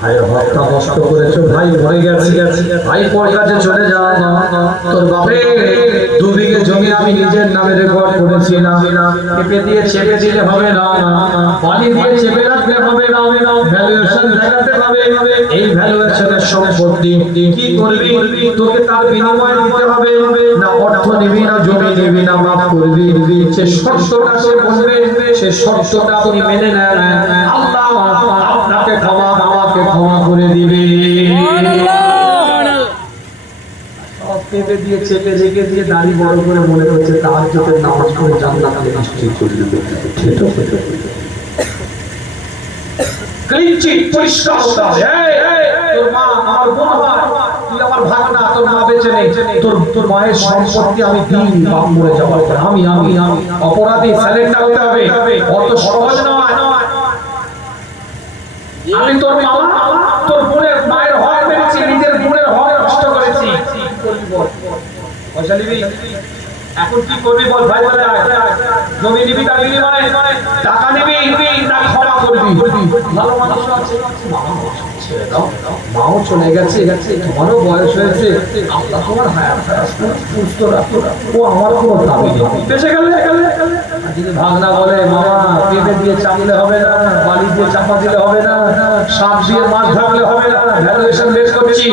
ভাই হত্যা কষ্ট করেছো, ভাই মরে গেছে, ভাই পর কাছে চলে যাও, তোর বাপে 2 বিঘে জমি আমি নিজের নামে রেকর্ড করেছি না, পেপে দিয়ে চেপে দিলে হবে না, পানি দিয়ে চেপে রাখলে হবে না, ভ্যালুয়েশন দেখাতে হবে। এই ভ্যালুয়েশনের সম্পত্তি কি করবি? তোকে তার বিনিময় দিতে হবে, না অর্থ নিবি, না জমি নিবি, না মাফ করবি। সে শর্তটা সে বলবে, সে শর্তটা আপনি মেনে নেন, আল্লাহ আপনাকে ক্ষমা করে দিবে। পেপে দিয়ে চেপে রেখে দিয়ে দাড়ি বড় করে মনে হচ্ছে তাহাজ্জুদের নামাজ পড়ে জান্নাতে নিশ্চয়ই চলে যাবে। ক্লিনচিট পরিষ্কার হতে হবে। তোর মা আমার বোন হয়, তুই আমার ভাগনা, তোর মা বেঁচে নেই, তোর মায়ের সম্পত্তি আমি দিই বাপ মরে যাওয়ার পর আমি অপরাধী স্যালেন্ডার হতে হবে। অত সহজ নয়। আমি তোর মামা, তোর বোনের মায়ের হক মেরেছি, নিজের বোনের হক নষ্ট করেছি, পয়সা নিবি? এখন কি করবি বল ভাই? জমি নিবি তার বিনিময়ে, টাকা নিবি না ক্ষমা করবি? ভালো মানুষ আছে, ছেড়ে দাও, মাও চলে গেছে, তোমারও বয়স হয়েছে, আল্লাহ তোমার হায়াত সুস্থ রাখো, ও আমার কোনো দাবি নেই। বেঁচে গেলে যদি ভাগনা বলে মামা পেঁপে দিয়ে চাপলে হবে না, বালি দিয়ে চাপা দিলে হবে না, সাপ দিয়ে মাছ ধরলে হবে না, ভ্যালুয়েশন বের করছি,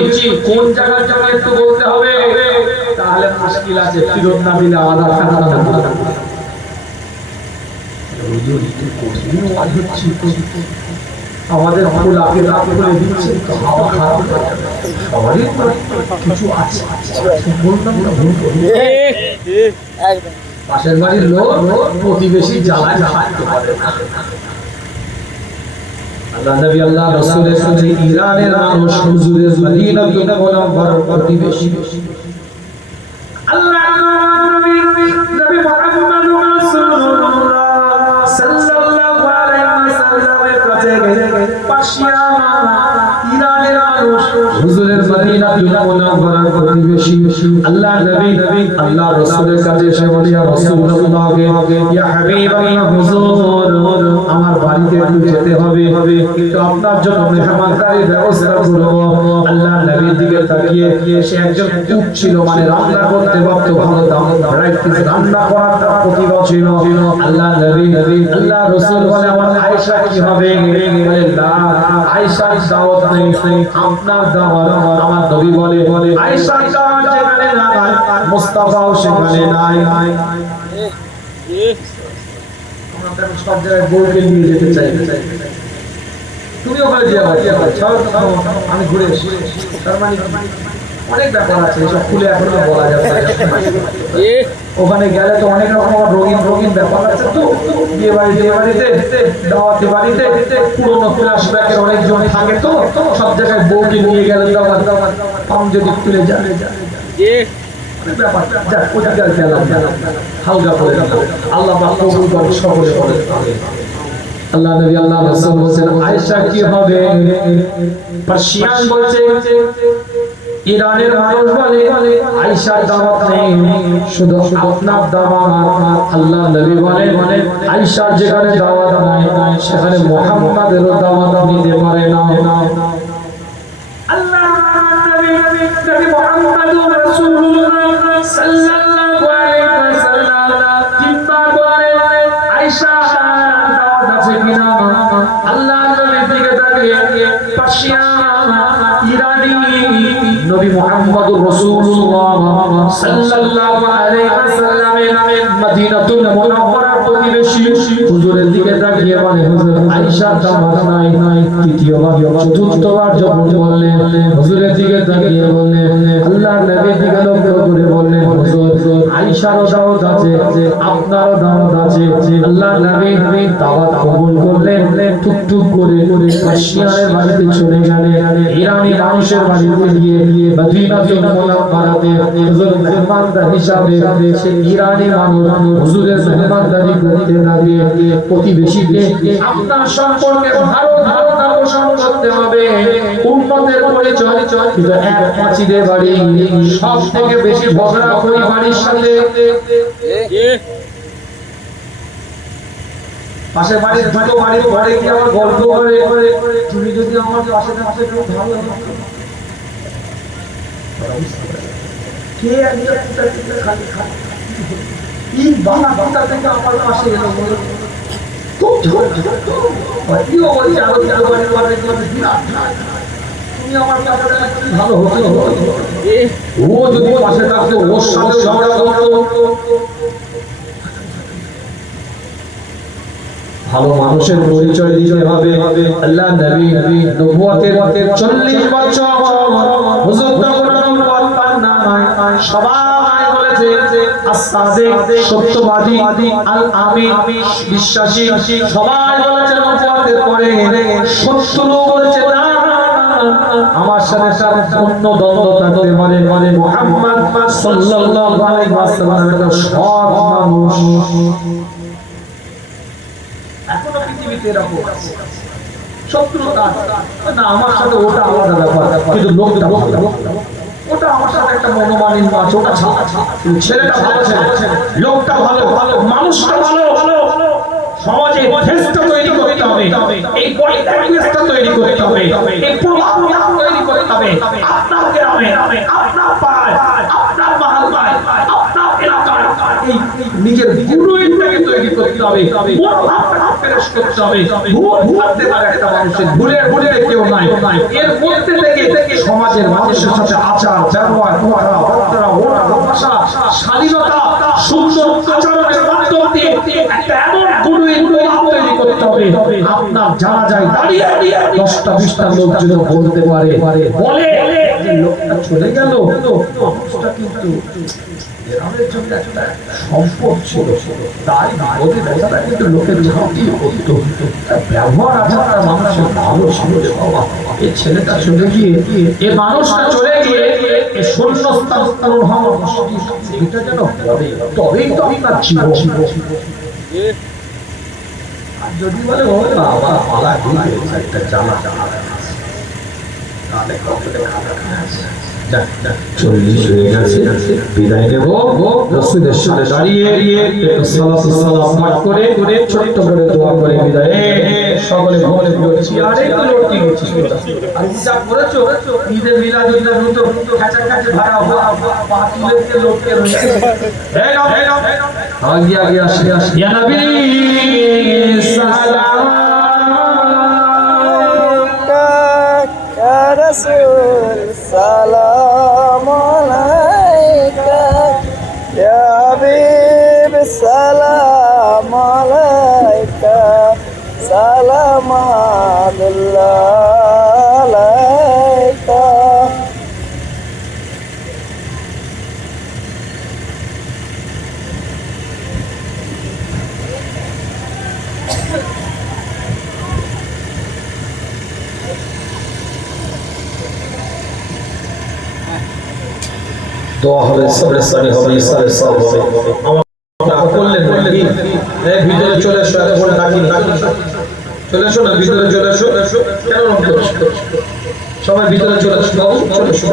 কোন জায়গার জন্য একটু বলতে হবে, তাহলে মুশকিল আছে। ফিরত না দিলে আলাদা খানা আমাদের ফুল আগে খুলে দিচ্ছে, হাওয়া খারাপ সবারই কিছু আছে, বলতাম না ভুল করি। পাশের বাড়ির লোক প্রতিবেশী জ্বালায় থাকতে পারে না। আল্লাহ নবী আল্লাহ রাসূলের সাথে ইরানের মানুষ হুজুরের মদিনাতুল মুনাওয়ারার প্রতিবেশী। আল্লাহ নবী মুহাম্মদ রাসূলুল্লাহ সাল্লাল্লাহু আলাইহি ওয়াসাল্লামের কাছে পাশিয়া ইরানের মানুষ হুজুরের মদিনাতুল মুনাওয়ারার প্রতিবেশী। আল্লাহ নবী আল্লাহ রাসূলের কাছে এসে বলে, ইয়া রাসূলুল্লাহ, ইয়া হাবিবাল্লাহ, হুজুর আমার বাড়িতে একটু যেতে হবে, একটু আপনার জন্য মেহমানদারির ব্যবস্থা করব। আল্লাহ নবীর দিকে তাকিয়ে, সে একজন কুক ছিল, মানে রান্না করতে পারতো ভালো, রান্না করার তার প্রতিভা ছিল। আল্লাহ নবী আল্লাহ রাসূল বলে, আমার আয়েশা কি হবে? বলে, না, আয়েশার দাওয়াত নেই, আপনার দাওয়াত। আমার নবী বলে, আয়েশার দাওয়াত যেখানে নাই, মুস্তাফাও সেখানে নাই। সব জায়গায় বউকে নিয়ে যেতে চাই, তুমি ওখানে আমি ঘুরে এসি। তার মানে অনেক ব্যাপার আছে, এসব খুলে এখন বলা যাবে না। ওখানে গেলে তো অনেক রকম রঙিন ব্যাপার আছে। তো বিয়ে বাড়িতে দাওয়াতি বাড়িতে পুরোনো ফ্ল্যাশব্যাকের অনেকজন থাকে, তো সব জায়গায় বউকে নিয়ে গেলে পাম যদি খুলে যাবে হালকা করে আল্লাহ কবুল করে সকলে করে। আল্লাহ নবী আল্লাহ রাসূল বলেন, আয়েশা কি হবে? পার্সিয়ান বলছে, ইরানের মানুষ বলে, আয়েশার দাওয়াত নেই, শুধু আপনার দাওয়াত। আল্লাহ নবী বলেন, আয়েশার যেখানে দাওয়াত নাই, সেখানে মুহাম্মাদের দাওয়াত নিতে পারে না। আল্লাহ নবী মুহাম্মাদুর রাসূলুল্লাহ সাল্লাল্লাহু আলাইহি ওয়াসাল্লাম তিনবার বলেন, আয়েশা দাওয়াত আছে কিনা? আল্লাহ নবীর দিকে তাকিয়ে পার্সিয়া ইরানি নবী মুহাম্মদুর রাসূলুল্লাহ সাল্লাল্লাহু আলাইহি ওয়াসাল্লামের মদিনাতুল মুনাওয়ারার প্রতিবেশী হুজুরের দিকে তাকিয়ে বলে, হুজুর আয়েশার দাওয়াত নাই। তৃতীয়বার চতুর্থবার যখন বললেন, হুজুরের দিকে তাকিয়ে বললেন, আল্লাহর নবীর দিকে লক্ষ্য করে বললেন, হুজুর আয়েশারও দাওয়াত আছে, আপনারও দাওয়াত আছে। আল্লাহর নবী দাওয়াত কবুল করলেন, টুকটুক করে পার্সিয়ানের বাড়িতে চলে গেলেন। ইরানি মানুষের বাড়িতে গিয়ে মদিনাতুল মুনাওয়ারাতে হুজুর মেহমানদার হিসাবে সে ইরানি মানুষ হুজুরের মেহমানদারি করতে লাগে। প্রতিবেশীকে আপনার সম্পর্কে ভালো ধারণা পোষণ করতে হবে, উম্মতের পরিচয়। কিন্তু এক পাঁচিদের বাড়ি সব থেকে বেশি ঝগড়া ওই বাড়ির সাথে। পাশে বাড়ির দুটো বাড়ি পরে কি আমার গল্প করে, তুমি যদি আমার পাশে থাকতে খুব ভালো হতো। কে একজন খালি এই বাবা বাবা থেকে আমার পাশে এলো, খুব ঝগড়া বলছে, আরো বাড়ির বাড়ির তুমি আমার পাশে থাকতে ভালো হতো। ও যদি পাশে থাকতো, ওর সাথে ঝগড়া করতো। ভালো মানুষের পরিচয় দিতে হবে। আল্লাহ নবী নবুয়তের 40 বছর হুজুর তখন নবুয়ত পান না, সবাই বলেছে as-সাদিক, সত্যবাদী, আল-আমিন, বিশ্বাসী। সবাই বলেছে নবুয়তের পরে। শত্রু বলছে না, আমার সাথে অন্য দ্বন্দ্ব থাকতে পারে, মানে মুহাম্মদ সাল্লাল্লাহু আলাইহি ওয়াসাল্লাম একটা সৎ মানুষ। এখনো পৃথিবীতে এরকম শত্রুতা না, আমার সাথে ওটা আলাদা ব্যাপার, কিন্তু লোকটা ওটা আমার সাথে একটা মনোমালিন্য আছে, ওটা ছেলেটা ভালো, লোকটা ভালো, মানুষটা ভালো। সমাজে ফেসটা তৈরি করতে হবে, এই পলিটিক্সটা তৈরি করতে হবে, এই প্রভাবটা তৈরি করতে হবে। আপনার গ্রামে, আপনার পাড়ায়, আপনার মহল্লায়, আপনার এলাকায় এই নিজের গুণটাকে তৈরি করতে হবে, মনোভাবটাকে পেশ করতে হবে। ভুল ভাবতে পারে একটা মানুষের, ভুলের কেউ নাই। এর মধ্যে থেকে সমাজের মানুষের সাথে আচার ব্যবহার, কথাবার্তা, ওড়না ভাষা, শালীনতা, সুন্দর আচরণের মাধ্যম দিয়ে একটা এমন গুণের প্রভাব তৈরি করতে হবে, আপনার জানা যায় দাঁড়িয়ে 10টা-20টা লোক যেন বলতে পারে, বলে যে লোকটা চলে গেল, মানুষটা কিন্তু গ্রামের জন্য একটা সম্পদ ছিল, তাই বিপদে কথা কিন্তু লোকের ঝাঁপিয়ে পড়তো। ব্যবহার আচারটা মানুষের ভালো ছিল রে বাবা। এই ছেলেটা চলে গিয়ে, এ মানুষটা চলে গিয়ে এ শূন্যস্থান পূরণ হওয়া মুশকিল, এটা যেন হবে, তবেই তো আপনার জীবন। আর যদি বলে ও বাবা পালা দিয়ে একটা জ্বালা আছে, তাহলে কতটা খাতা আছে। 40 হয়ে গেছে, বিদায় নেব। রাসূলের সাথে দাঁড়িয়ে একটু সালাত সালাম পাঠ করে ছোট্ট করে দোয়া করে বিদায়। সকলে ভোরে পড়ছি আর একটু লটকে গেছি। আর যা করেছো ঈদে মিলাদুন্নবীর মতো কাঁচা কাঁচা ভাড়া পা তুলে লটকে রয়েছে। এই নাও আগে আগে আসে ইয়া নবী সালাম Rasul salam alaika ya habib salam alaika salam alaika দোয়া হবে, সবরে সানি হবে, ইসারে সব হবে। আমার করলেন নাকি? এই ভিতরে চলে এসো, এখন ডাকি চলে এসো না, ভিতরে চলে এসো। কেন রং করছো? সবাই ভিতরে চলে এসো, বাবু চলে এসো।